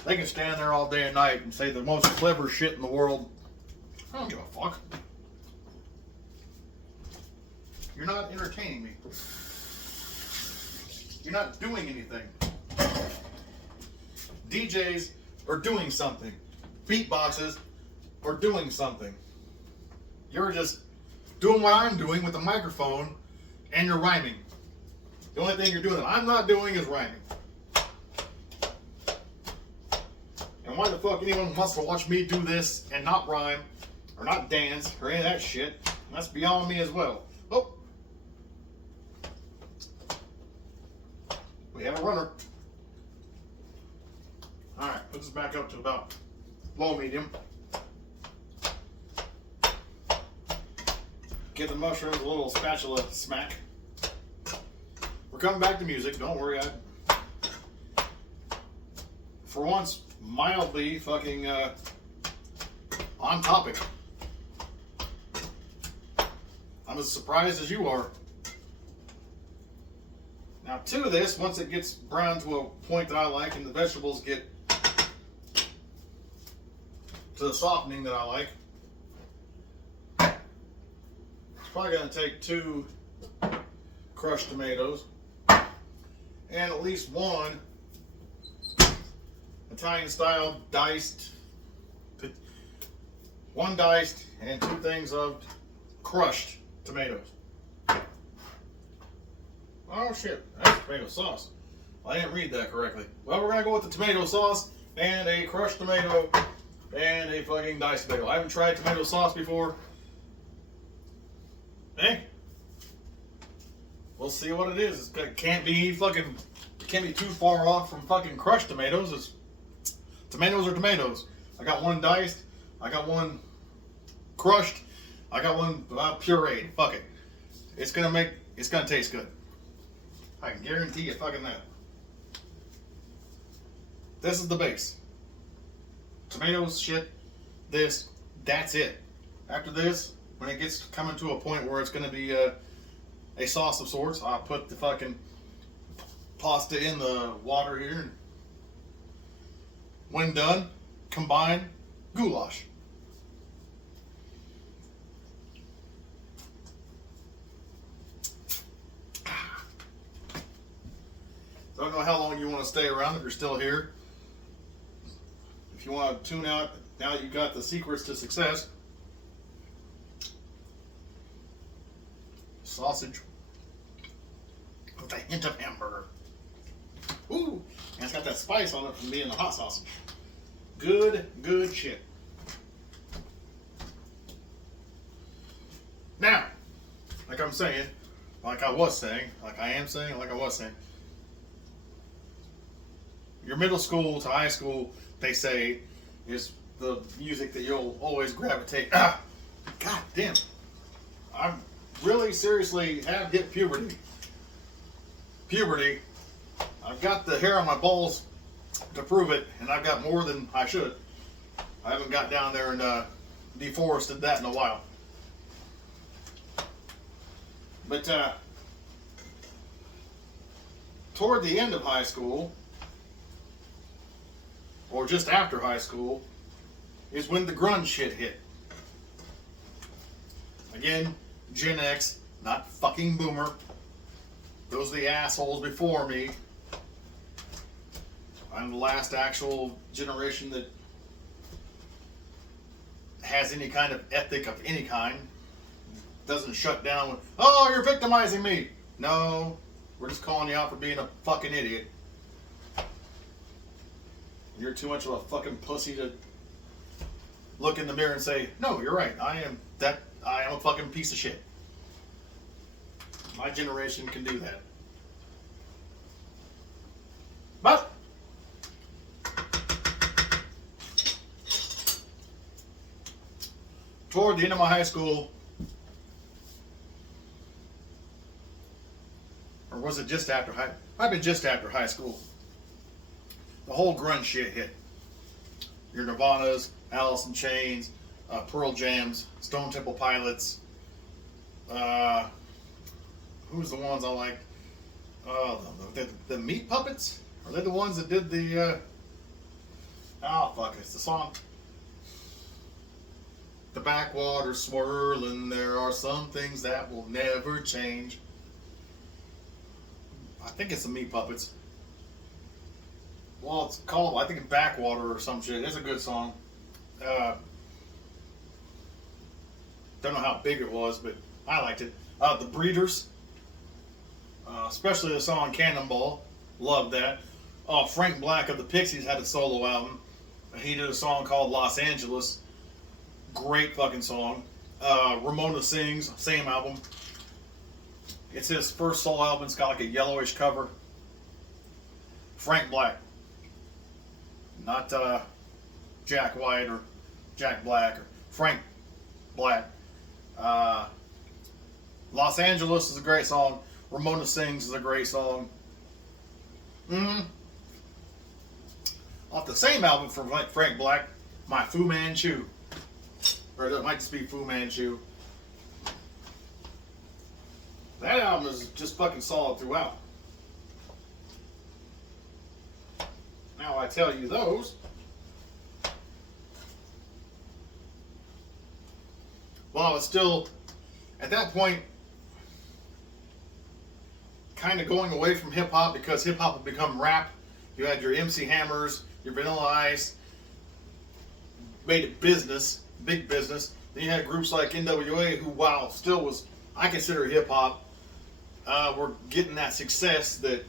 They can stand there all day and night and say the most clever shit in the world. I don't give a fuck. You're not entertaining me. You're not doing anything. DJs are doing something. Beatboxes are doing something. You're just doing what I'm doing with the microphone, and you're rhyming. The only thing you're doing that I'm not doing is rhyming. And why the fuck anyone wants to watch me do this and not rhyme, or not dance, or any of that shit, that's beyond me as well. Oh! We have a runner. Alright, put this back up to about low medium. Get the mushrooms a little spatula smack. We're coming back to music, don't worry. For once, mildly fucking on topic. I'm as surprised as you are. Now to this, once it gets brown to a point that I like and the vegetables get to the softening that I like, it's probably going to take 2 crushed tomatoes and at least 1 Italian style diced, 1 diced and 2 things of crushed tomatoes. Oh shit, that's tomato sauce. I didn't read that correctly. Well, we're gonna go with the tomato sauce and a crushed tomato and a fucking diced tomato. I haven't tried tomato sauce before. Hey, we'll see what it is. It can't be too far off from fucking crushed tomatoes. Tomatoes are tomatoes. I got 1 diced. I got 1 crushed. I got 1 pureed. Fuck it. It's gonna taste good. I can guarantee you fucking that. This is the base. Tomatoes, shit. this, that's it. After this, when it gets coming to a point where it's going to be a sauce of sorts, I'll put the fucking pasta in the water here, and when done, combine goulash. I don't know how long you want to stay around if you're still here. If you want to tune out now that you got the secrets to success, sausage with a hint of hamburger. Ooh, and it's got that spice on it from being the hot sausage. Good, good shit. Now, like I am saying, like I was saying, your middle school to high school, they say, is the music that you'll always gravitate. God damn. I'm really seriously have hit puberty. I've got the hair on my balls to prove it, and I've got more than I should. I haven't got down there and deforested that in a while. But toward the end of high school, or just after high school, is when the grunge shit hit. Again, Gen X, not fucking boomer. Those are the assholes before me. I'm the last actual generation that has any kind of ethic of any kind. Doesn't shut down with, oh, you're victimizing me. No, we're just calling you out for being a fucking idiot. You're too much of a fucking pussy to look in the mirror and say, no, you're right. I am a fucking piece of shit. My generation can do that. But toward the end of my high school, or was it just after high? Might have been just after high school. The whole grunge shit hit. Your Nirvanas, Alice in Chains, Pearl Jams, Stone Temple Pilots. Who's the ones I like? The Meat Puppets? Are they the ones that did the? Oh fuck! It's the song. The backwater swirling. There are some things that will never change. I think it's the Meat Puppets. Well, it's called, I think it's Backwater or some shit. It's a good song. Don't know how big it was, but I liked it. The Breeders, especially the song Cannonball. Loved that. Frank Black of the Pixies had a solo album. He did a song called Los Angeles. Great fucking song. Ramona Sings, same album. It's his first solo album. It's got like a yellowish cover. Frank Black. Not Jack White or Jack Black or Frank Black. Los Angeles is a great song. Ramona Sings is a great song. Off the same album from Frank Black, My Fu Manchu. Or it might just be Fu Manchu. That album is just fucking solid throughout. Now I tell you those. Well, it's still, at that point, kind of going away from hip-hop because hip-hop had become rap. You had your MC Hammers, your Vanilla Ice, made it business, big business. Then you had groups like NWA who, while still was, I consider hip-hop, were getting that success that,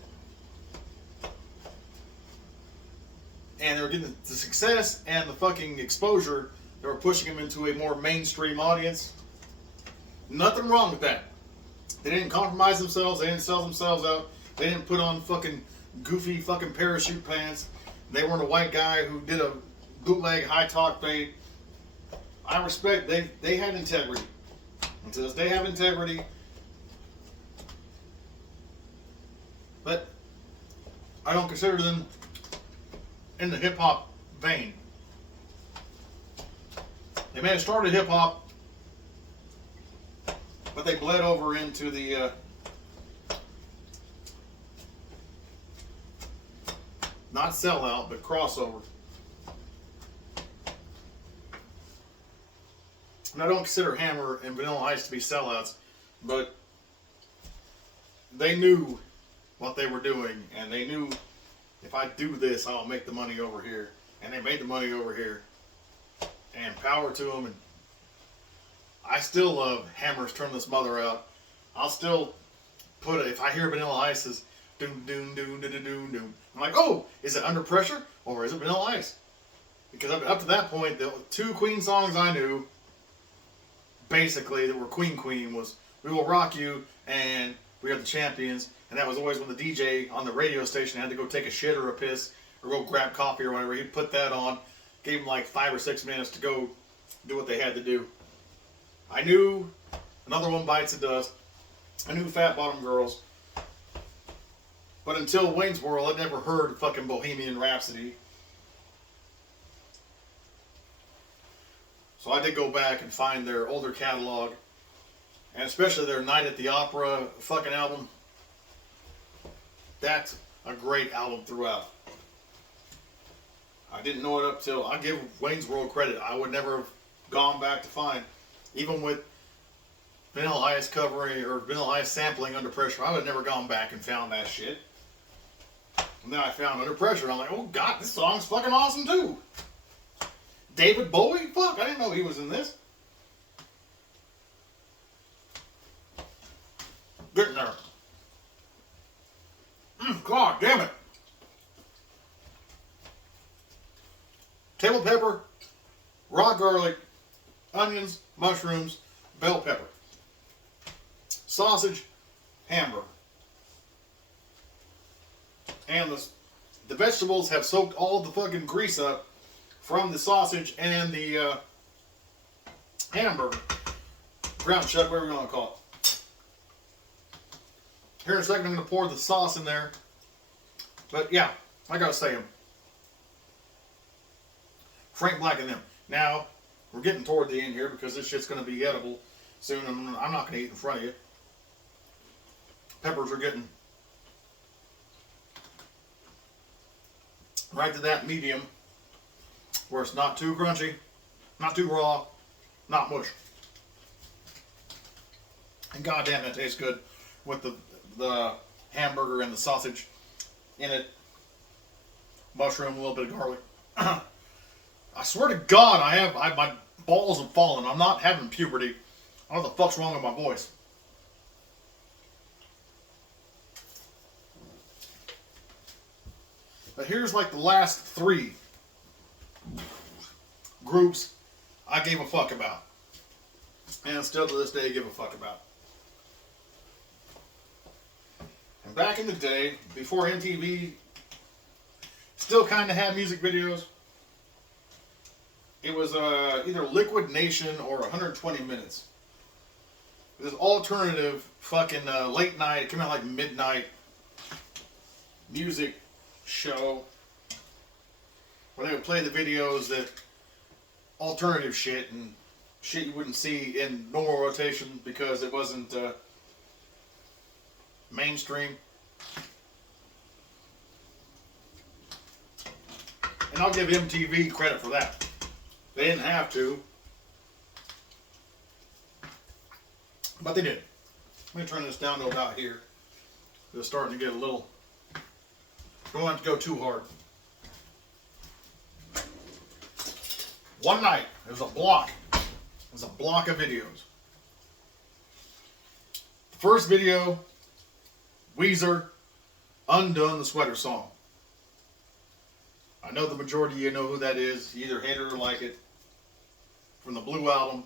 and they were getting the success and the fucking exposure that were pushing them into a more mainstream audience. Nothing wrong with that. They didn't compromise themselves. They didn't sell themselves out. They didn't put on fucking goofy fucking parachute pants. They weren't a white guy who did a bootleg high talk fade. I respect, they had integrity. And to this day have integrity. But I don't consider them in the hip hop vein. They may have started hip hop, but they bled over into the not sellout, but crossover. And I don't consider Hammer and Vanilla Ice to be sellouts, but they knew what they were doing, and they knew if I do this, I'll make the money over here. And they made the money over here. And power to them. And I still love Hammer's Turn This Mother Out. I'll still put it, if I hear Vanilla Ice's doom doom doom doom doom doom, I'm like, oh, is it Under Pressure or is it Vanilla Ice? Because up to that point, the two Queen songs I knew, basically, that were Queen was We Will Rock You and We Are the Champions. And that was always when the DJ on the radio station had to go take a shit or a piss or go grab coffee or whatever. He'd put that on, gave them like 5 or 6 minutes to go do what they had to do. I knew Another One Bites the Dust. I knew Fat Bottom Girls. But until Wayne's World, I'd never heard fucking Bohemian Rhapsody. So I did go back and find their older catalog. And especially their Night at the Opera fucking album. That's a great album throughout. I didn't know it up till, I give Wayne's World credit. I would never have gone back to find, even with Vanilla Ice covering or Vanilla Ice sampling Under Pressure, I would have never gone back and found that shit. And then I found Under Pressure, and I'm like, oh god, this song's fucking awesome too. David Bowie? Fuck, I didn't know he was in this. Getting there. God damn it. Table pepper, raw garlic, onions, mushrooms, bell pepper, sausage, hamburger. And the vegetables have soaked all the fucking grease up from the sausage and the hamburger. Ground chuck, whatever you want to call it. Here in a second, I'm going to pour the sauce in there. But yeah, I got to say them. Frank Black and them. Now, we're getting toward the end here because this shit's going to be edible soon. I'm not going to eat in front of you. Peppers are getting right to that medium where it's not too crunchy, not too raw, not mush. And goddamn, it tastes good with the hamburger and the sausage in it. Mushroom, a little bit of garlic. I swear to God, my balls have fallen. I'm not having puberty. I don't know what the fuck's wrong with my voice. But here's like the last 3 groups I gave a fuck about. And still to this day give a fuck about. And back in the day, before MTV still kind of had music videos, it was either Liquid Nation or 120 Minutes. This alternative fucking late night, it came out like midnight music show where they would play the videos that alternative shit and shit you wouldn't see in normal rotation because it wasn't mainstream. And I'll give MTV credit for that. They didn't have to, but they did. Let me turn this down to about here. It's starting to get a little, don't want it to go too hard. One night, it was a block. It was a block of videos. The first video, Weezer, Undone, the Sweater Song. I know the majority of you know who that is. You either hate it or like it. From the Blue album,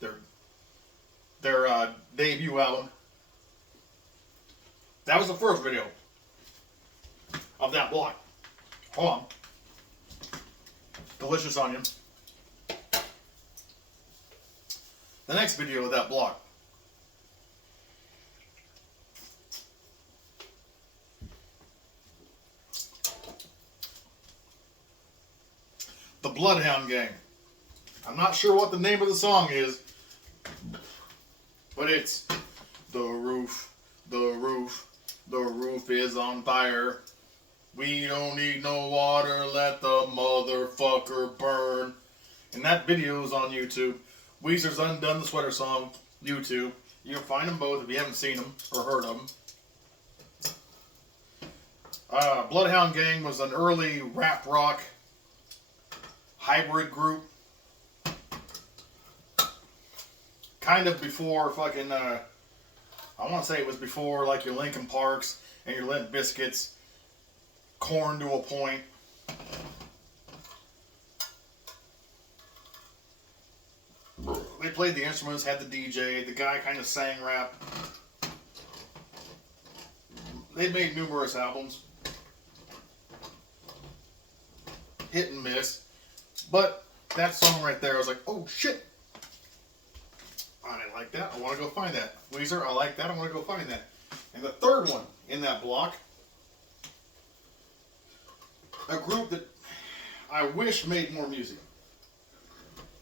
their debut album. That was the first video of that block. Hold on. Delicious onion. The next video of that block. The Bloodhound Gang. I'm not sure what the name of the song is, but it's the roof, the roof, the roof is on fire. We don't need no water, let the motherfucker burn. And that video is on YouTube. Weezer's Undone the Sweater Song, YouTube. You can find them both if you haven't seen them or heard of them. Bloodhound Gang was an early rap rock hybrid group. Kind of before fucking, I want to say it was before like your Linkin Parks and your Limp Bizkits, Korn to a point. They played the instruments, had the DJ, the guy kind of sang rap. They made numerous albums. Hit and miss. But that song right there, I was like, oh shit. I like that. I want to go find that. Weezer, I like that. I want to go find that. And the third one in that block, a group that I wish made more music.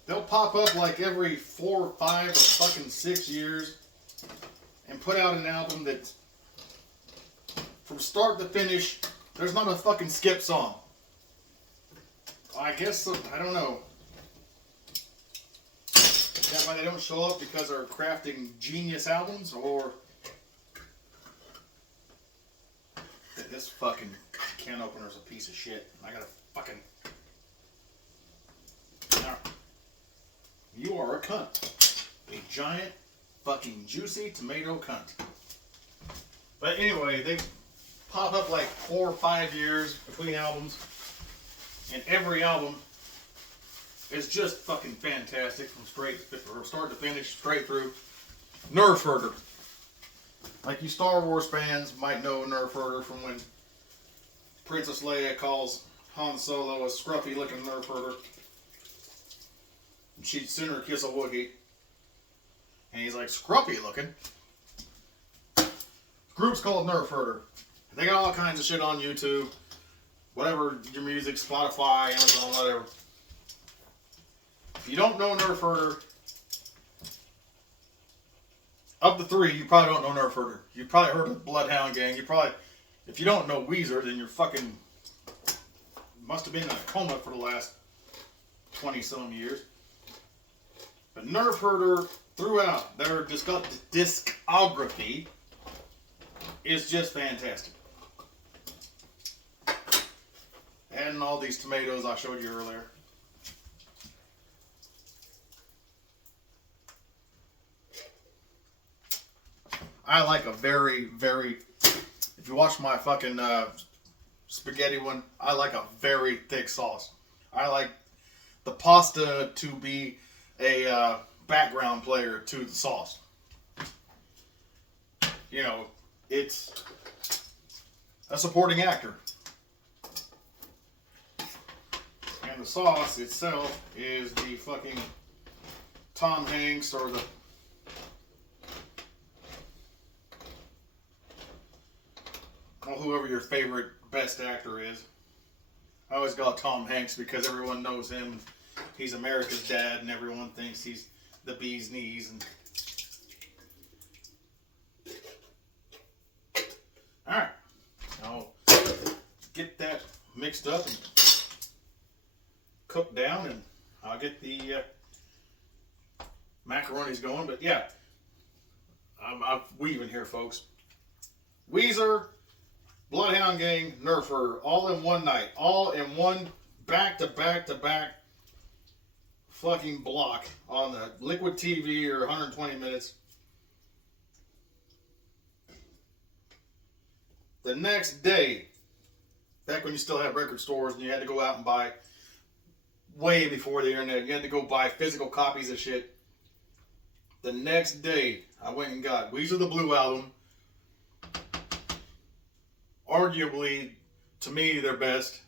They'll pop up like every 4 or 5 or fucking 6 years and put out an album that from start to finish, there's not a fucking skip song. I guess, I don't know. Is that why they don't show up, because they're crafting genius albums, or this fucking can opener's a piece of shit. I gotta fucking... You are a cunt. A giant fucking juicy tomato cunt. But anyway, they pop up like 4 or 5 years between albums. And every album is just fucking fantastic from start to finish, straight through. Nerf Herder. Like you Star Wars fans might know Nerf Herder from when Princess Leia calls Han Solo a scruffy looking Nerf Herder. She'd sooner kiss a Wookiee. And he's like, scruffy looking. Group's called Nerf Herder. They got all kinds of shit on YouTube. Whatever your music, Spotify, Amazon, whatever. If you don't know Nerf Herder, of the 3, you probably don't know Nerf Herder. You probably heard of Bloodhound Gang. If you don't know Weezer, then you're fucking, must have been in a coma for the last 20 some years. But Nerf Herder, throughout their discography, is just fantastic. Adding all these tomatoes I showed you earlier. I like a very, very, if you watch my fucking spaghetti one, I like a very thick sauce. I like the pasta to be a background player to the sauce. You know, it's a supporting actor. And the sauce itself is the fucking Tom Hanks or whoever your favorite best actor is. I always call it Tom Hanks because everyone knows him. He's America's dad and everyone thinks he's the bee's knees. Alright. I'll get that mixed up and cooked down, and I'll get the macaronis going. But yeah, I'm weaving here, folks. Weezer, Bloodhound Gang, Nerf Herder, all in one night, all in one back to back to back fucking block on the Liquid TV or 120 minutes. The next day, back when you still had record stores and you had to go out and buy, way before the internet, you had to go buy physical copies of shit. The next day, I went and got Weezer the Blue Album. Arguably, to me, their best.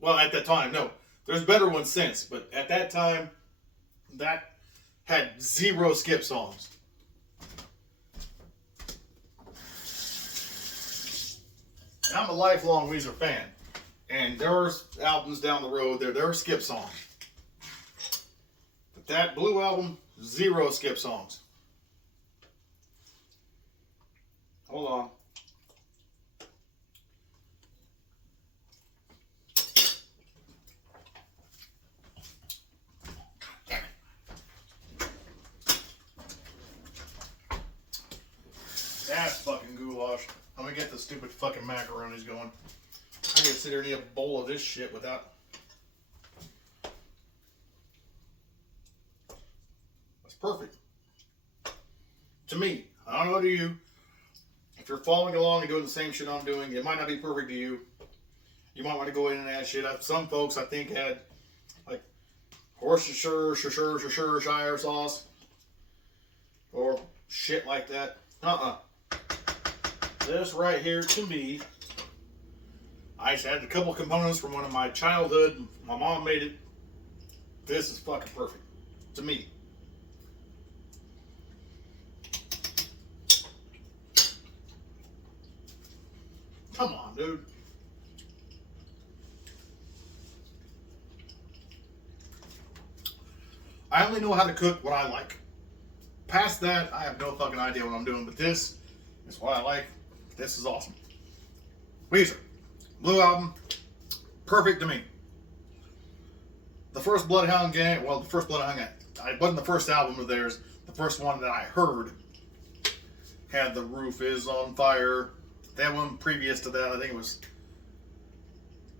Well, at that time, no. There's better ones since, but at that time, that had 0 skip songs. And I'm a lifelong Weezer fan. And there's albums down the road, there are skip songs. But that Blue album, 0 skip songs. Hold on. That's fucking goulash. I'm gonna get the stupid fucking macaronis going. I can sit here and eat a bowl of this shit without. That's perfect. To me. I don't know to you. If you're following along and doing the same shit I'm doing, it might not be perfect to you. You might want to go in and add shit. Some folks I think had like Worcestershire sauce or shit like that. This right here, to me, I just added a couple components from one of my childhood. My mom made it. This is fucking perfect. To me. Come on, dude. I only know how to cook what I like. Past that, I have no fucking idea what I'm doing, but this is what I like. This is awesome. Weezer. Blue album. Perfect to me. The first Bloodhound Gang, well, the first Bloodhound Gang, it wasn't the first album of theirs. The first one that I heard had The Roof Is on Fire. That one previous to that, I think it was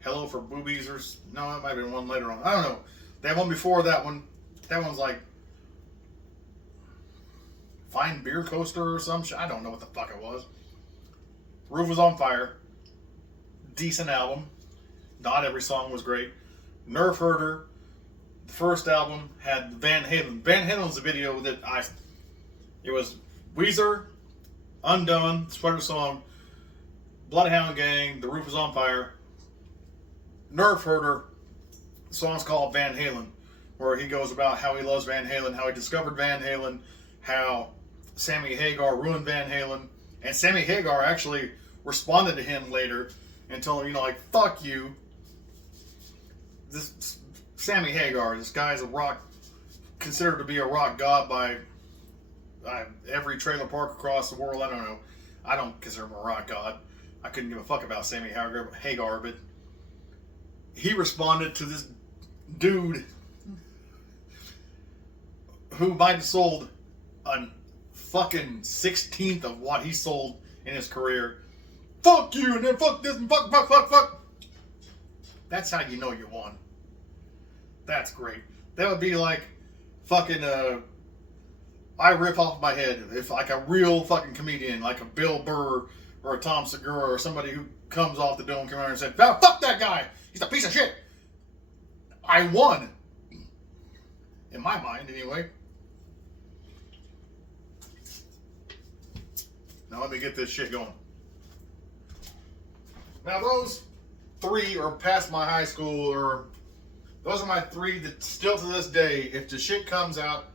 Hello for Boobies or... No, it might have been one later on. I don't know. That one before that one, that one's like Fine Beer Coaster or some shit. I don't know what the fuck it was. Roof Was on Fire. Decent album. Not every song was great. Nerve Herder. The first album had Van Halen. Van Halen's a video that it was Weezer, Undone, Sweater Song, Bloodhound Gang, The Roof Is on Fire, Nerve Herder. The song's called Van Halen, where he goes about how he loves Van Halen, how he discovered Van Halen, how Sammy Hagar ruined Van Halen, and Sammy Hagar actually responded to him later and told him, like, fuck you. This Sammy Hagar, this guy's a rock, considered to be a rock god by every trailer park across the world. I don't know. I don't consider him a rock god. I couldn't give a fuck about Sammy Hagar, but he responded to this dude who might have sold a fucking 16th of what he sold in his career. Fuck you, and then fuck this, and fuck. That's how you know you won. That's great. That would be like fucking I rip off my head if like a real fucking comedian, like a Bill Burr or a Tom Segura or somebody who comes off the dome commander and said, oh, fuck that guy, he's a piece of shit. I won. In my mind, anyway. Now let me get this shit going. Now those 3 are past my high school, or those are my 3 that still to this day, if the shit comes out,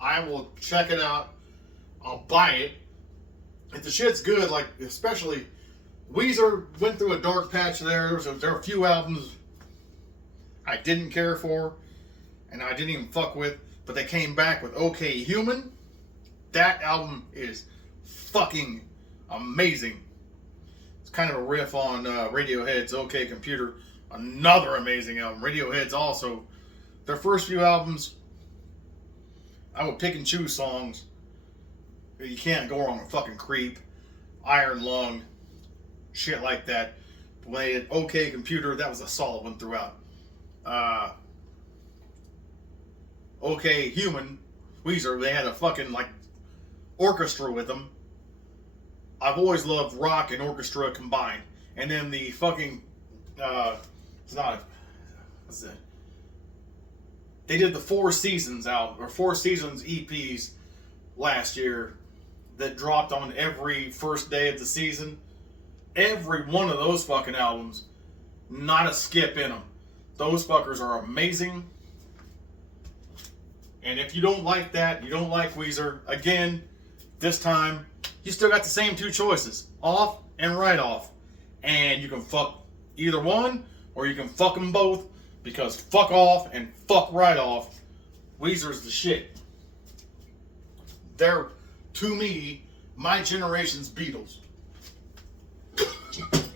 I will check it out. I'll buy it. If the shit's good, like especially Weezer went through a dark patch there. There are a few albums I didn't care for and I didn't even fuck with, but they came back with OK Human. That album is fucking amazing. It's kind of a riff on Radiohead's OK Computer. Another amazing album. Radiohead's also, their first few albums, I would pick and choose songs. You can't go wrong with fucking Creep, Iron Lung, shit like that. When they had OK Computer, that was a solid one throughout. OK Human, Weezer, they had a fucking like orchestra with them. I've always loved rock and orchestra combined. And then the fucking it's not what's it? They did the 4 Seasons album or 4 Seasons EPs last year that dropped on every first day of the season. Every one of those fucking albums, not a skip in them. Those fuckers are amazing. And if you don't like that, you don't like Weezer, again, this time, you still got the same 2 choices. Off and right off. And you can fuck either one, or you can fuck them both, because fuck off and fuck right off Weezer's the shit. They're, to me, my generation's Beatles.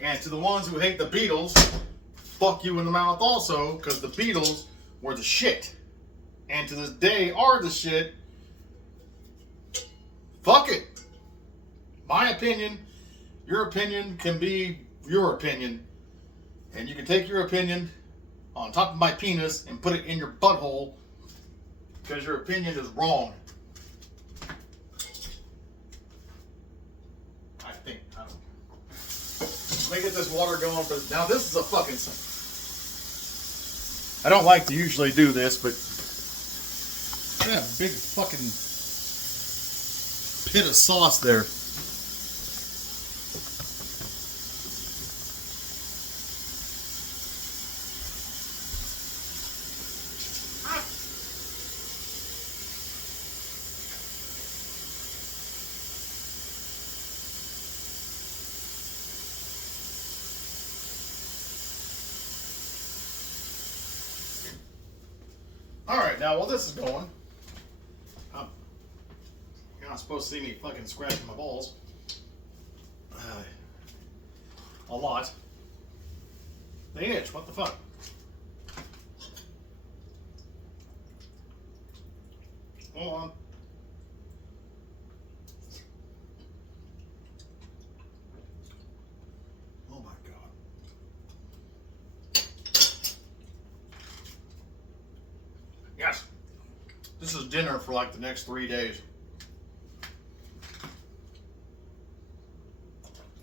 And to the ones who hate the Beatles, fuck you in the mouth also, because the Beatles were the shit. And to this day are the shit. Fuck it. My opinion, your opinion can be your opinion. And you can take your opinion on top of my penis and put it in your butthole because your opinion is wrong. I think. I don't know. Let me get this water going. Now this is a fucking... I don't like to usually do this, but... Yeah, big fucking pit of sauce there. Alright, now while this is going, you're not supposed to see me fucking scratching my balls. A lot. They itch, what the fuck? Hold on. Oh my god. Yes. This is dinner for like the next 3 days.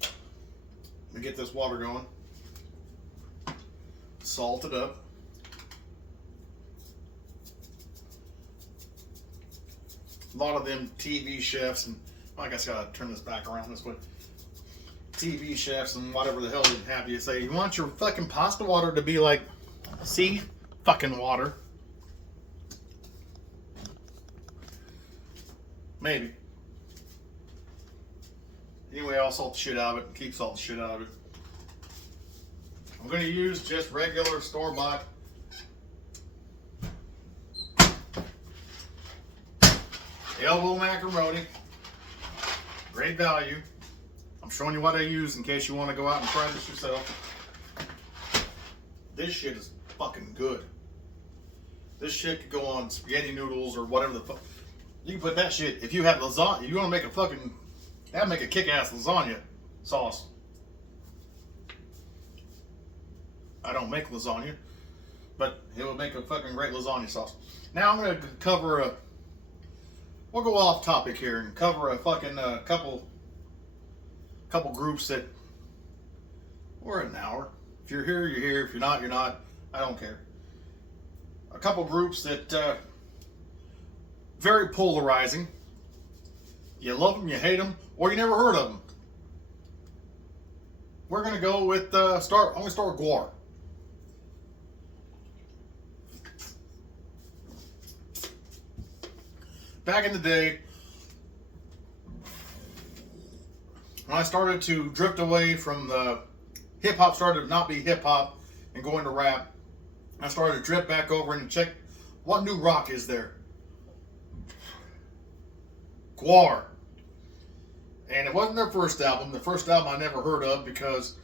Let me get this water going. Salt it up. A lot of them TV chefs, and I guess I gotta turn this back around this way. TV chefs and whatever the hell they have you say, you want your fucking pasta water to be like sea fucking water. Maybe. Anyway, I'll salt the shit out of it and keep salting the shit out of it. I'm going to use just regular store-bought elbow macaroni. Great value. I'm showing you what I use in case you want to go out and try this yourself. This shit is fucking good. This shit could go on spaghetti noodles or whatever the fuck. You can put that shit, if you have lasagna, if you want to make a fucking, that'd make a kick-ass lasagna sauce. I don't make lasagna, but it would make a fucking great lasagna sauce. Now I'm going to cover we'll go off topic here and cover a fucking couple groups that, we're an hour. If you're here, you're here. If you're not, you're not. I don't care. A couple groups that, very polarizing. You love them, you hate them, or you never heard of them. We're going to go with, I'm going to start with Guar. Back in the day, when I started to drift away from the hip-hop, started to not be hip-hop and go into rap, I started to drift back over and check what new rock is there. Guar. And it wasn't their first album. The first album I never heard of because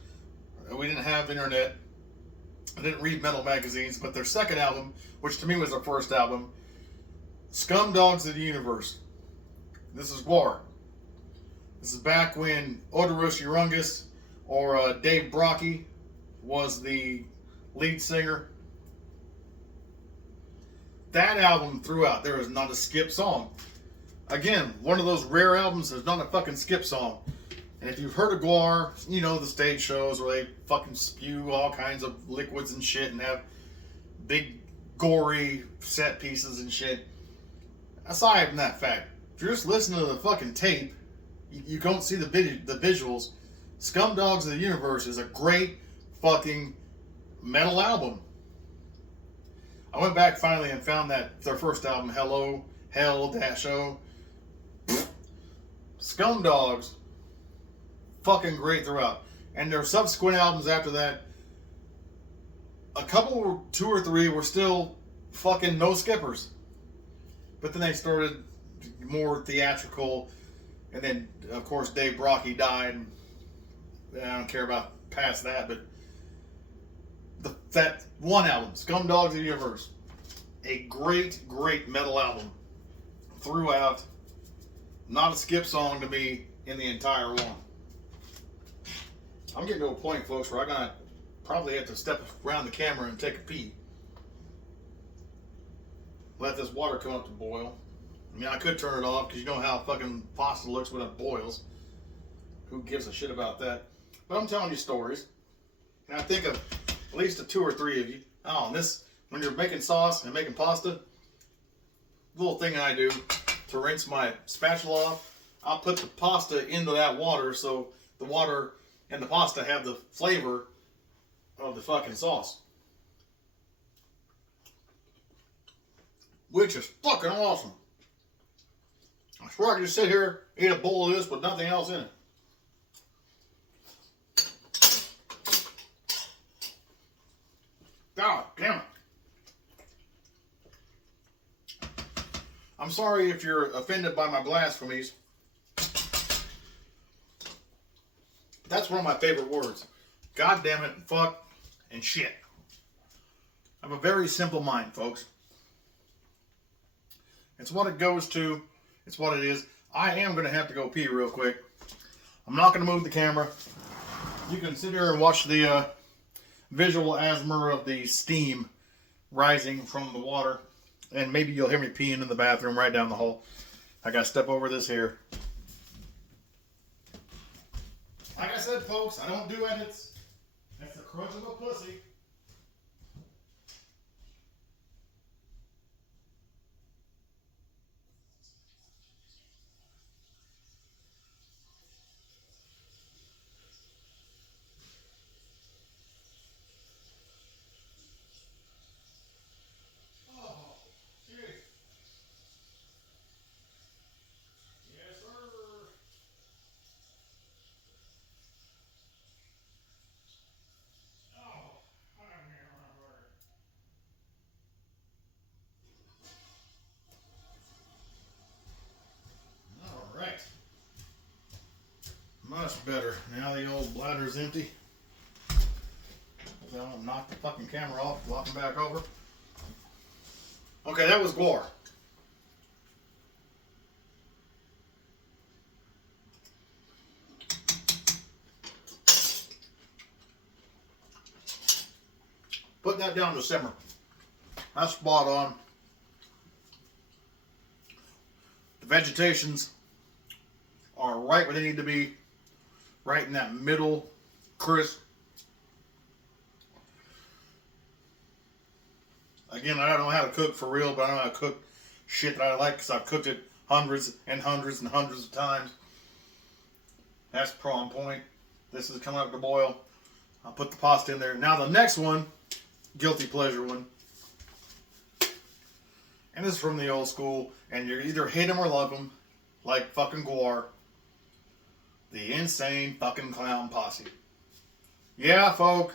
we didn't have internet. I didn't read metal magazines. But their second album, which to me was their first album, Scum Dogs of the Universe. This is Guar. This is back when Odorous Urungus or Dave Brockie was the lead singer. That album throughout, there is not a skip song. Again, one of those rare albums that's not a fucking skip song. And if you've heard of Guar, you know the stage shows where they fucking spew all kinds of liquids and shit and have big gory set pieces and shit. Aside from that fact, if you're just listening to the fucking tape, you don't see the visuals. Scum Dogs of the Universe is a great fucking metal album. I went back finally and found that their first album, Hello, Hell, Dash O. Scum Dogs, fucking great throughout. And their subsequent albums after that, a couple, 2 or 3, were still fucking no skippers. But then they started more theatrical, and then of course Dave Brockie died. I don't care about past that, but that one album, Scumdogs of the Universe, a great metal album throughout. Not a skip song to me in the entire one. I'm getting to a point, folks, where I'm gonna probably have to step around the camera and take a pee. Let this water come up to boil. I mean, I could turn it off because you know how fucking pasta looks when it boils. Who gives a shit about that? But I'm telling you stories. And I think of at least 2 or 3 of you. Oh, and this, when you're making sauce and making pasta, little thing I do to rinse my spatula off, I'll put the pasta into that water so the water and the pasta have the flavor of the fucking sauce. Which is fucking awesome. I swear I could just sit here, eat a bowl of this with nothing else in it. God damn it. I'm sorry if you're offended by my blasphemies. That's one of my favorite words. God damn it, fuck, and shit. I have a very simple mind, folks. It's what it goes to. It's what it is. I am going to have to go pee real quick. I'm not going to move the camera. You can sit here and watch the visual asthma of the steam rising from the water. And maybe you'll hear me peeing in the bathroom right down the hall. I got to step over this here. Like I said, folks, I don't do edits. That's the crutch of a pussy. Much better. Now the old bladder's empty. So I'll knock the fucking camera off, walk him back over. Okay, that was Gwar. Put that down to simmer. That's spot on. The vegetations are right where they need to be. Right in that middle crisp. Again, I don't know how to cook for real, but I know how to cook shit that I like because I've cooked it hundreds and hundreds and hundreds of times. That's on point. This is coming up to boil. I'll put the pasta in there. Now the next one, guilty pleasure one. And this is from the old school, and you either hate them or love them, like fucking Gwar. The Insane Fucking Clown Posse. Yeah, folk.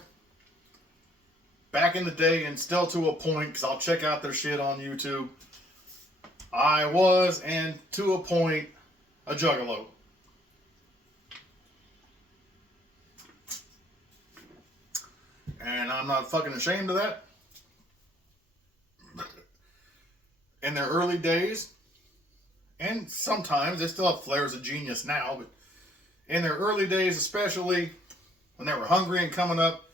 Back in the day, and still to a point, because I'll check out their shit on YouTube, I was, and to a point, a juggalo. And I'm not fucking ashamed of that. In their early days, and sometimes they still have flares of genius now, but in their early days, especially when they were hungry and coming up,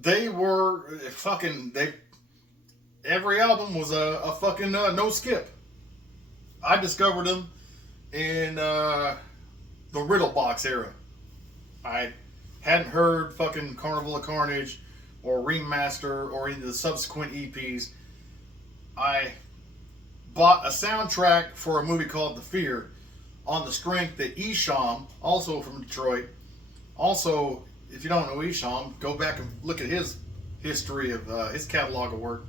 they were fucking, every album was a fucking no skip. I discovered them in the Riddle Box era. I hadn't heard fucking Carnival of Carnage or Ringmaster or any of the subsequent EPs. I bought a soundtrack for a movie called The Fear on the strength that Esham, also from Detroit, also, if you don't know Esham, go back and look at his history of his catalog of work.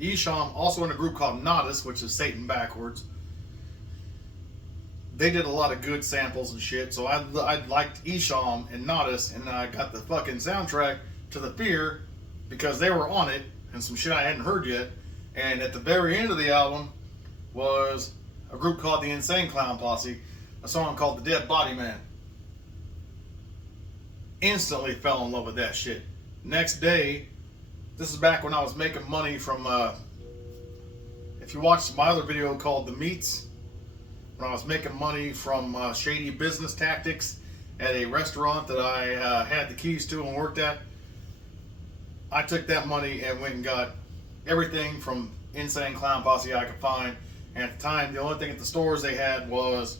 Esham, also in a group called Nodus, which is Satan backwards. They did a lot of good samples and shit, so I liked Esham and Nodus, and I got the fucking soundtrack to The Fear because they were on it, and some shit I hadn't heard yet. And at the very end of the album, was a group called the Insane Clown Posse, a song called The Dead Body Man. Instantly fell in love with that shit. Next day, this is back when I was making money from, if you watched my other video called The Meats, when I was making money from shady business tactics at a restaurant that I had the keys to and worked at, I took that money and went and got everything from Insane Clown Posse I could find. And at the time, the only thing at the stores they had was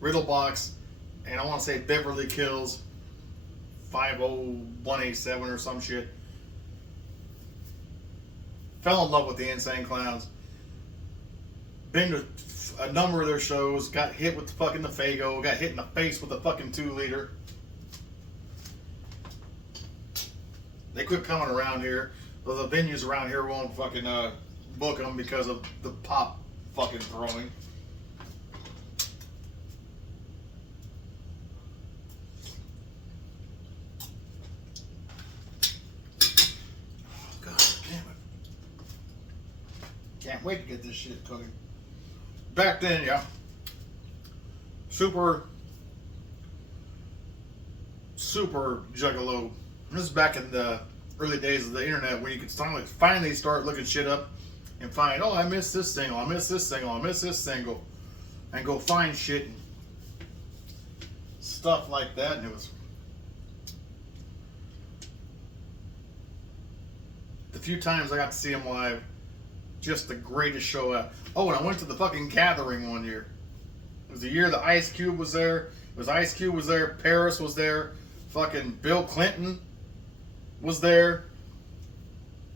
Riddle Box, and I want to say Beverly Kills 50187 or some shit. Fell in love with the Insane Clowns. Been to a number of their shows. Got hit with the fucking the Fago. Got hit in the face with a fucking 2-liter. They quit coming around here. The venues around here won't fucking book them because of the pop fucking throwing. Can't wait to get this shit cooking. Back then, yeah. Super juggalo. This is back in the early days of the internet when you could finally start looking shit up and find, oh, I missed this single, I missed this single, I missed this single. And go find shit and stuff like that. And it was the few times I got to see him live, just the greatest show ever. Oh, and I went to the fucking Gathering one year. It was the year the Ice Cube was there. It was Ice Cube was there. Paris was there. Fucking Bill Clinton was there.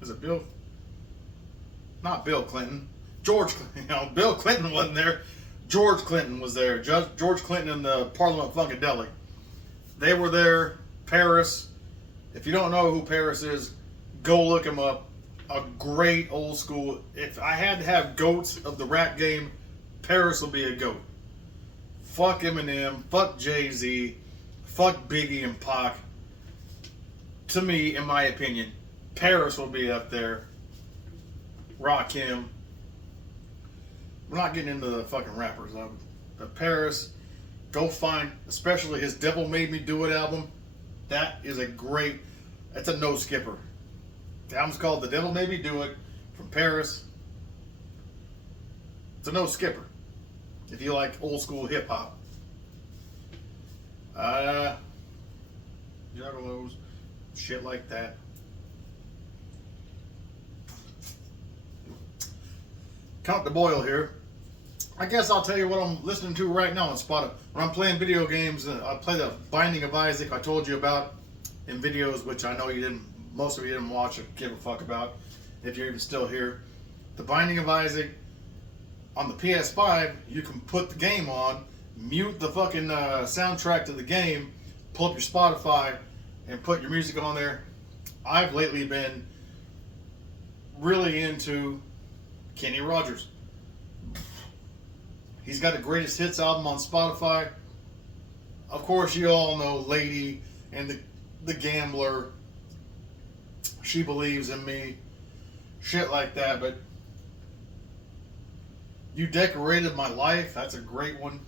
Was it Bill? Not Bill Clinton. George Clinton. You know, Bill Clinton wasn't there. George Clinton was there. George Clinton and the Parliament Funkadelic. They were there. Paris. If you don't know who Paris is, go look him up. A great old school. If I had to have goats of the rap game, Paris will be a goat. Fuck Eminem, fuck Jay-Z, fuck Biggie and Pac. To me, in my opinion, Paris will be up there. Rakim. We're not getting into the fucking rappers, but Paris, go find, especially his Devil Made Me Do It album. That is a great, that's a no-skipper. The album's called The Devil Made Me Do It, from Paris. It's a no skipper if you like old school hip hop. Juggalos, shit like that. Count the Boyle here. I guess I'll tell you what I'm listening to right now on Spotify. When I'm playing video games, I play the Binding of Isaac I told you about in videos, which I know you didn't. Most of you didn't watch or give a fuck about, if you're even still here. The Binding of Isaac, on the PS5, you can put the game on, mute the fucking soundtrack to the game, pull up your Spotify, and put your music on there. I've lately been really into Kenny Rogers. He's got the greatest hits album on Spotify. Of course, you all know Lady and the Gambler. She Believes in Me, shit like that. But You Decorated My Life, that's a great one.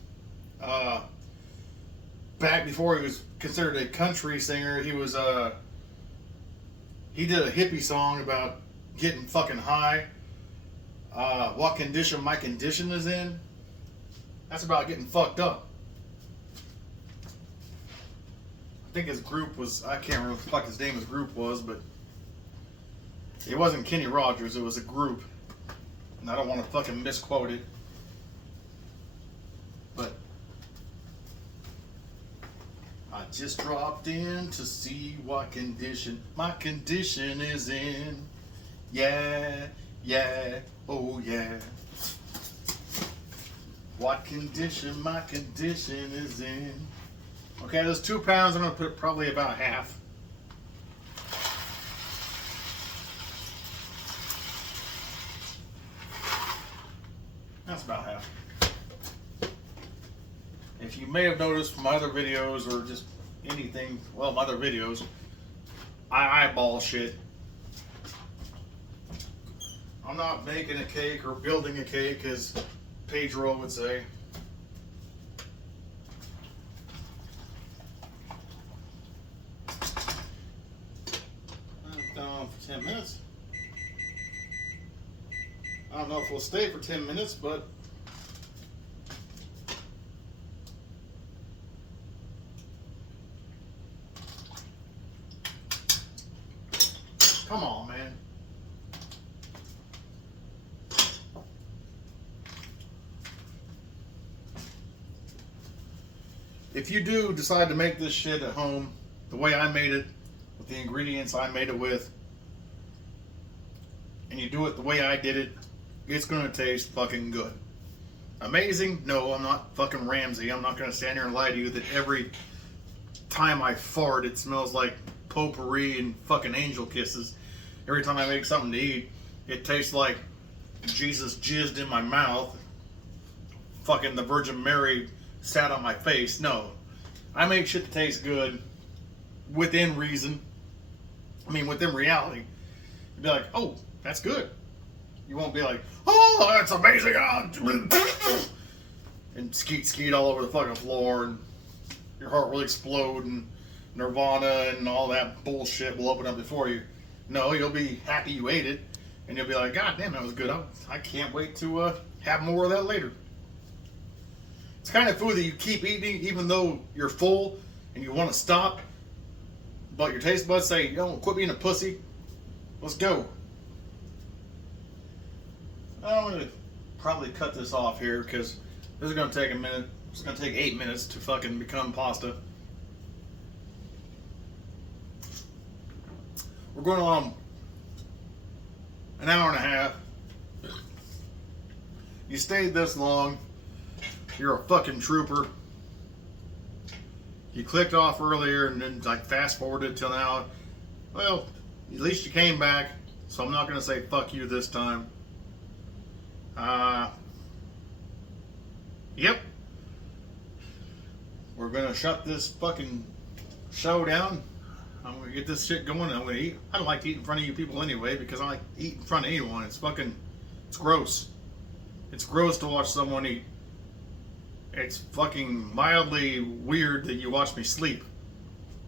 Back before he was considered a country singer, he was he did a hippie song about getting fucking high. What Condition My Condition Is In, that's about getting fucked up. I think his group was, I can't remember what the fuck his name, his group was, but it wasn't Kenny Rogers, it was a group. And I don't want to fucking misquote it. But I just dropped in to see what condition my condition is in. Yeah, yeah, oh yeah. What condition my condition is in. Okay, those 2 pounds, I'm going to put probably about half. That's about half. If you may have noticed from my other videos or just anything, well, my other videos, I eyeball shit. I'm not making a cake or building a cake, as Pedro would say. I'm down for 10 minutes. I don't know if we'll stay for 10 minutes, but come on, man. If you do decide to make this shit at home the way I made it, with the ingredients I made it with, and you do it the way I did it, it's gonna taste fucking good. Amazing? No, I'm not fucking Ramsay. I'm not gonna stand here and lie to you that every time I fart it smells like potpourri and fucking angel kisses. Every time I make something to eat, it tastes like Jesus jizzed in my mouth. Fucking the Virgin Mary sat on my face. No. I make shit that tastes good within reason. I mean, within reality. You'd be like, oh, that's good. You won't be like, oh, that's amazing. And skeet all over the fucking floor, and your heart will explode, and Nirvana and all that bullshit will open up before you. No, you'll be happy you ate it, and you'll be like, God damn, that was good. I can't wait to have more of that later. It's the kind of food that you keep eating even though you're full and you want to stop, but your taste buds say, yo, quit being a pussy. Let's go. I'm going to probably cut this off here because this is going to take a minute. It's going to take 8 minutes to fucking become pasta. We're going on an hour and a half. You stayed this long. You're a fucking trooper. You clicked off earlier and then like fast forwarded till now. Well, at least you came back. So I'm not going to say fuck you this time. Yep. We're going to shut this fucking show down. I'm going to get this shit going. I'm going to eat. I don't like to eat in front of you people anyway because I like to eat in front of anyone. It's gross. It's gross to watch someone eat. It's fucking mildly weird that you watch me sleep.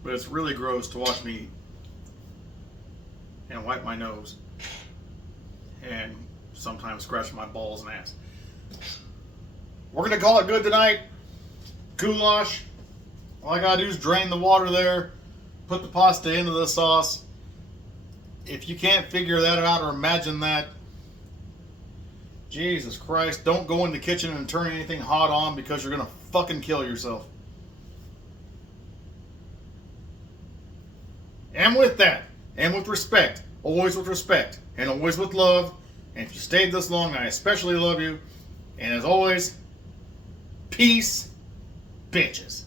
But it's really gross to watch me eat. And wipe my nose. And sometimes scratch my balls and ass. We're going to call it good tonight. Goulash. All I got to do is drain the water there. Put the pasta into the sauce. If you can't figure that out or imagine that, Jesus Christ, don't go in the kitchen and turn anything hot on because you're going to fucking kill yourself. And with that, and with respect, always with respect, and always with love, and if you stayed this long, I especially love you. And as always, peace, bitches.